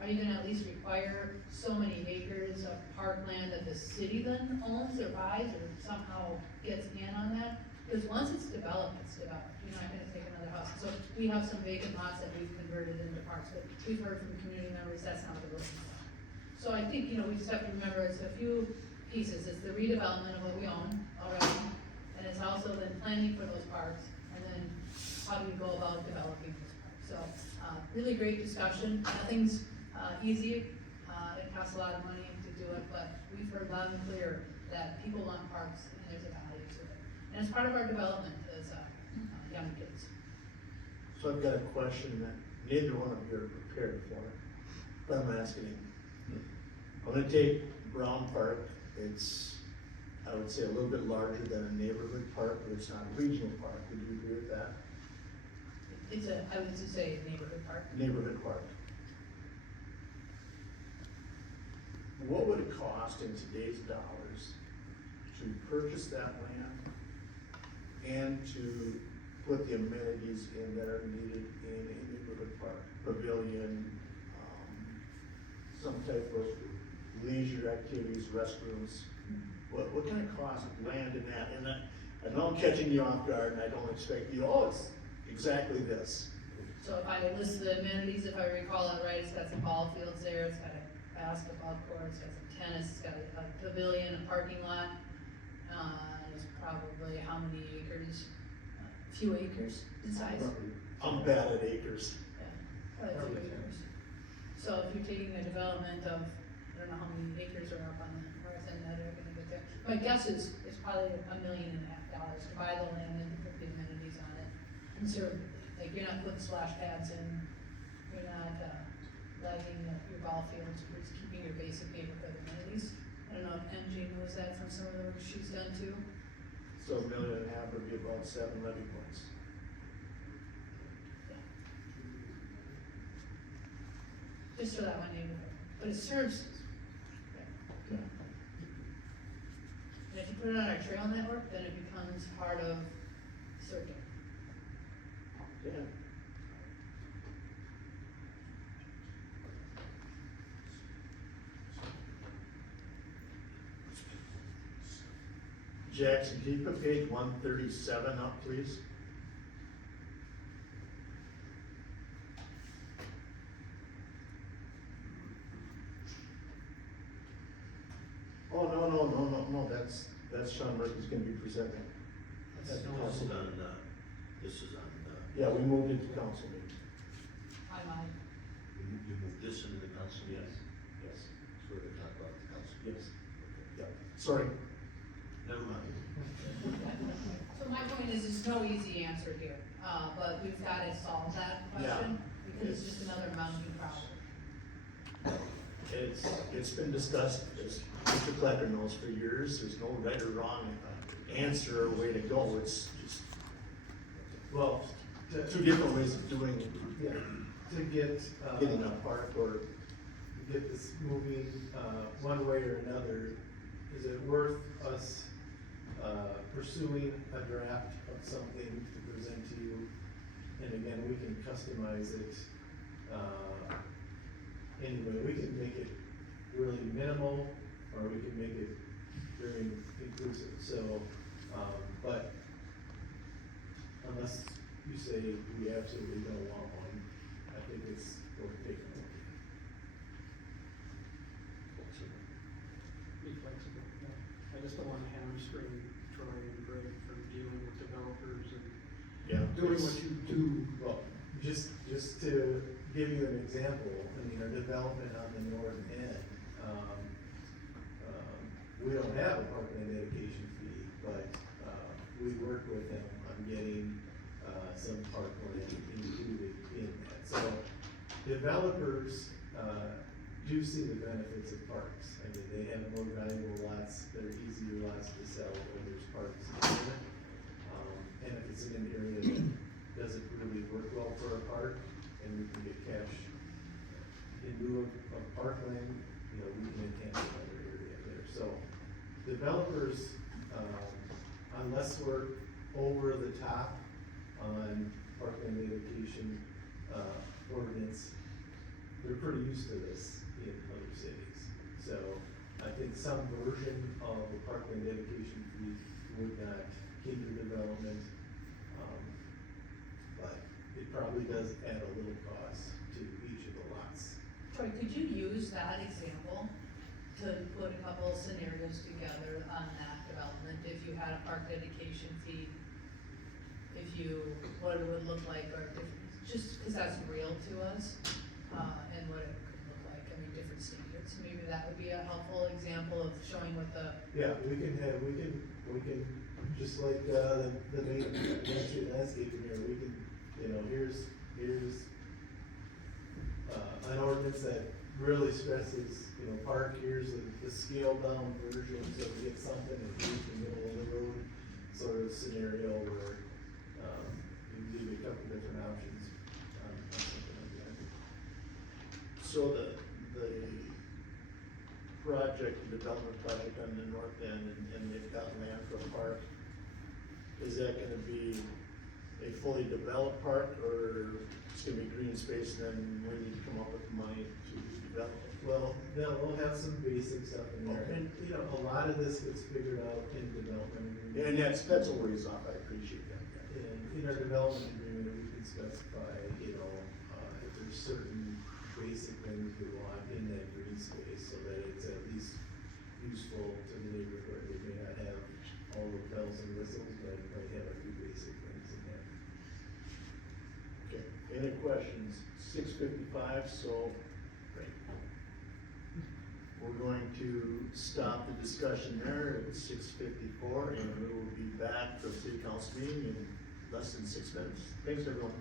Are you gonna at least require so many acres of parkland that the city then owns or buys or somehow gets in on that? Because once it's developed, you're not gonna take another house. So we have some vacant lots that we've converted into parks, but we've heard from community members, that's not what they're looking for. So I think, we just have to remember it's a few pieces. It's the redevelopment of what we own already, and it's also then planning for those parks, and then how do you go about developing those parks? So, really great discussion. Nothing's easy. It costs a lot of money to do it, but we've heard loud and clear that people want parks and there's a value to it. And it's part of our development as young kids. so I've got a question that neither one of you are prepared for, but I'm asking him. I'm gonna take Brown Park, it's, I would say, a little bit larger than a neighborhood park, but it's not a regional park, would you agree with that? I would just say neighborhood park. Neighborhood park. What would it cost in today's dollars to purchase that land and to put the amenities in that are needed in a neighborhood park? Pavilion, some type of leisure activities, restrooms. What kind of cost of land in that? And I know I'm catching you off guard and I don't expect you, it's exactly this. So if I list the amenities, if I recall it right, it's got some ball fields there, it's got a basketball court, it's got some tennis, it's got a pavilion, a parking lot. It's probably how many acres? A few acres in size. I'm bad at acres. Probably a few acres. So if you're taking a development of, I don't know how many acres are up on the north end that are gonna get there. My guess is it's probably $1.5 million to buy the land and to put the amenities on it conservatively. Like you're not putting splash pads in, you're not lighting your ball fields, you're just keeping your basic neighborhood amenities. I don't know if MJ knows that from some of the work she's done too. So $1.5 million would be about 7 levy points. Just for that one neighborhood, but it serves. Okay. And if you put it on our trail network, then it becomes part of Circuit. Yeah. Jackson, can you put page 137 up, please? Oh, no, that's Sean Murphy's gonna be presenting. At the council. This is on, Yeah, we moved it to council meeting. you moved this into the council meeting? Yes. So we're gonna talk about the council. Yes. Yeah, sorry. Never mind. So my point is, there's no easy answer here, but we've gotta solve that question, because it's just another mounting problem. It's been discussed, as Mr. Klecker knows, for years, there's no right or wrong answer or way to go, it's just Well, two different ways of doing it. yeah, to get, Getting a park or, get this moving, one way or another, is it worth us, pursuing a draft of something to present to you? And again, we can customize it, anyway, we can make it really minimal, or we can make it very inclusive, so, but unless you say we absolutely don't want one, I think it's worth taking a look at. Be flexible, yeah. I just don't wanna hamstring Troy and Greg from dealing with developers and yeah. doing it's- what you do. Well, just to give you an example, I mean, our development on the north end, we don't have a parkland dedication fee, but, we work with them on getting, some parkland included in that. So developers, do see the benefits of parks. I mean, they have more valuable lots, they're easier lots to sell when there's parks in it. And if it's in an area that doesn't really work well for a park, and we can get cash in lieu of parkland, you know, we can enhance another area there. So developers, unless we're over the top on parkland dedication, ordinance, they're pretty used to this in other cities. So I think some version of the parkland dedication fee would not hinder development. But it probably does add a little cost to each of the lots. Troy, could you use that example to put a couple of scenarios together on that development, if you had a park dedication fee? If you, what it would look like, or if, just cause that's real to us, and what it could look like, I mean, different standards, maybe that would be a helpful example of showing what the, Yeah, we can, just like, the main street landscaping here, we can, you know, here's, an ordinance that really stresses, you know, park, here's the scaled down version, so we get something in here's the middle of the road sort of scenario where, you give you a couple different options on something like that. So the project, the development project on the north end, and they've got land for a park, is that gonna be a fully developed park, or it's gonna be green space, and then we need to come up with money to develop it? Well, we'll have some basic stuff in there, and, you know, a lot of this gets figured out in development. And that's a ways off, I appreciate that. And in our development agreement, we can specify, you know, if there's certain basic things we want in that green space, so that it's at least useful to the neighborhood. It may not have all the bells and whistles, but it might have a few basic things in there. Okay, any questions? 6:55, so we're going to stop the discussion there at 6:54, and we will be back for the city council meeting in less than 6 minutes. Thanks, everyone.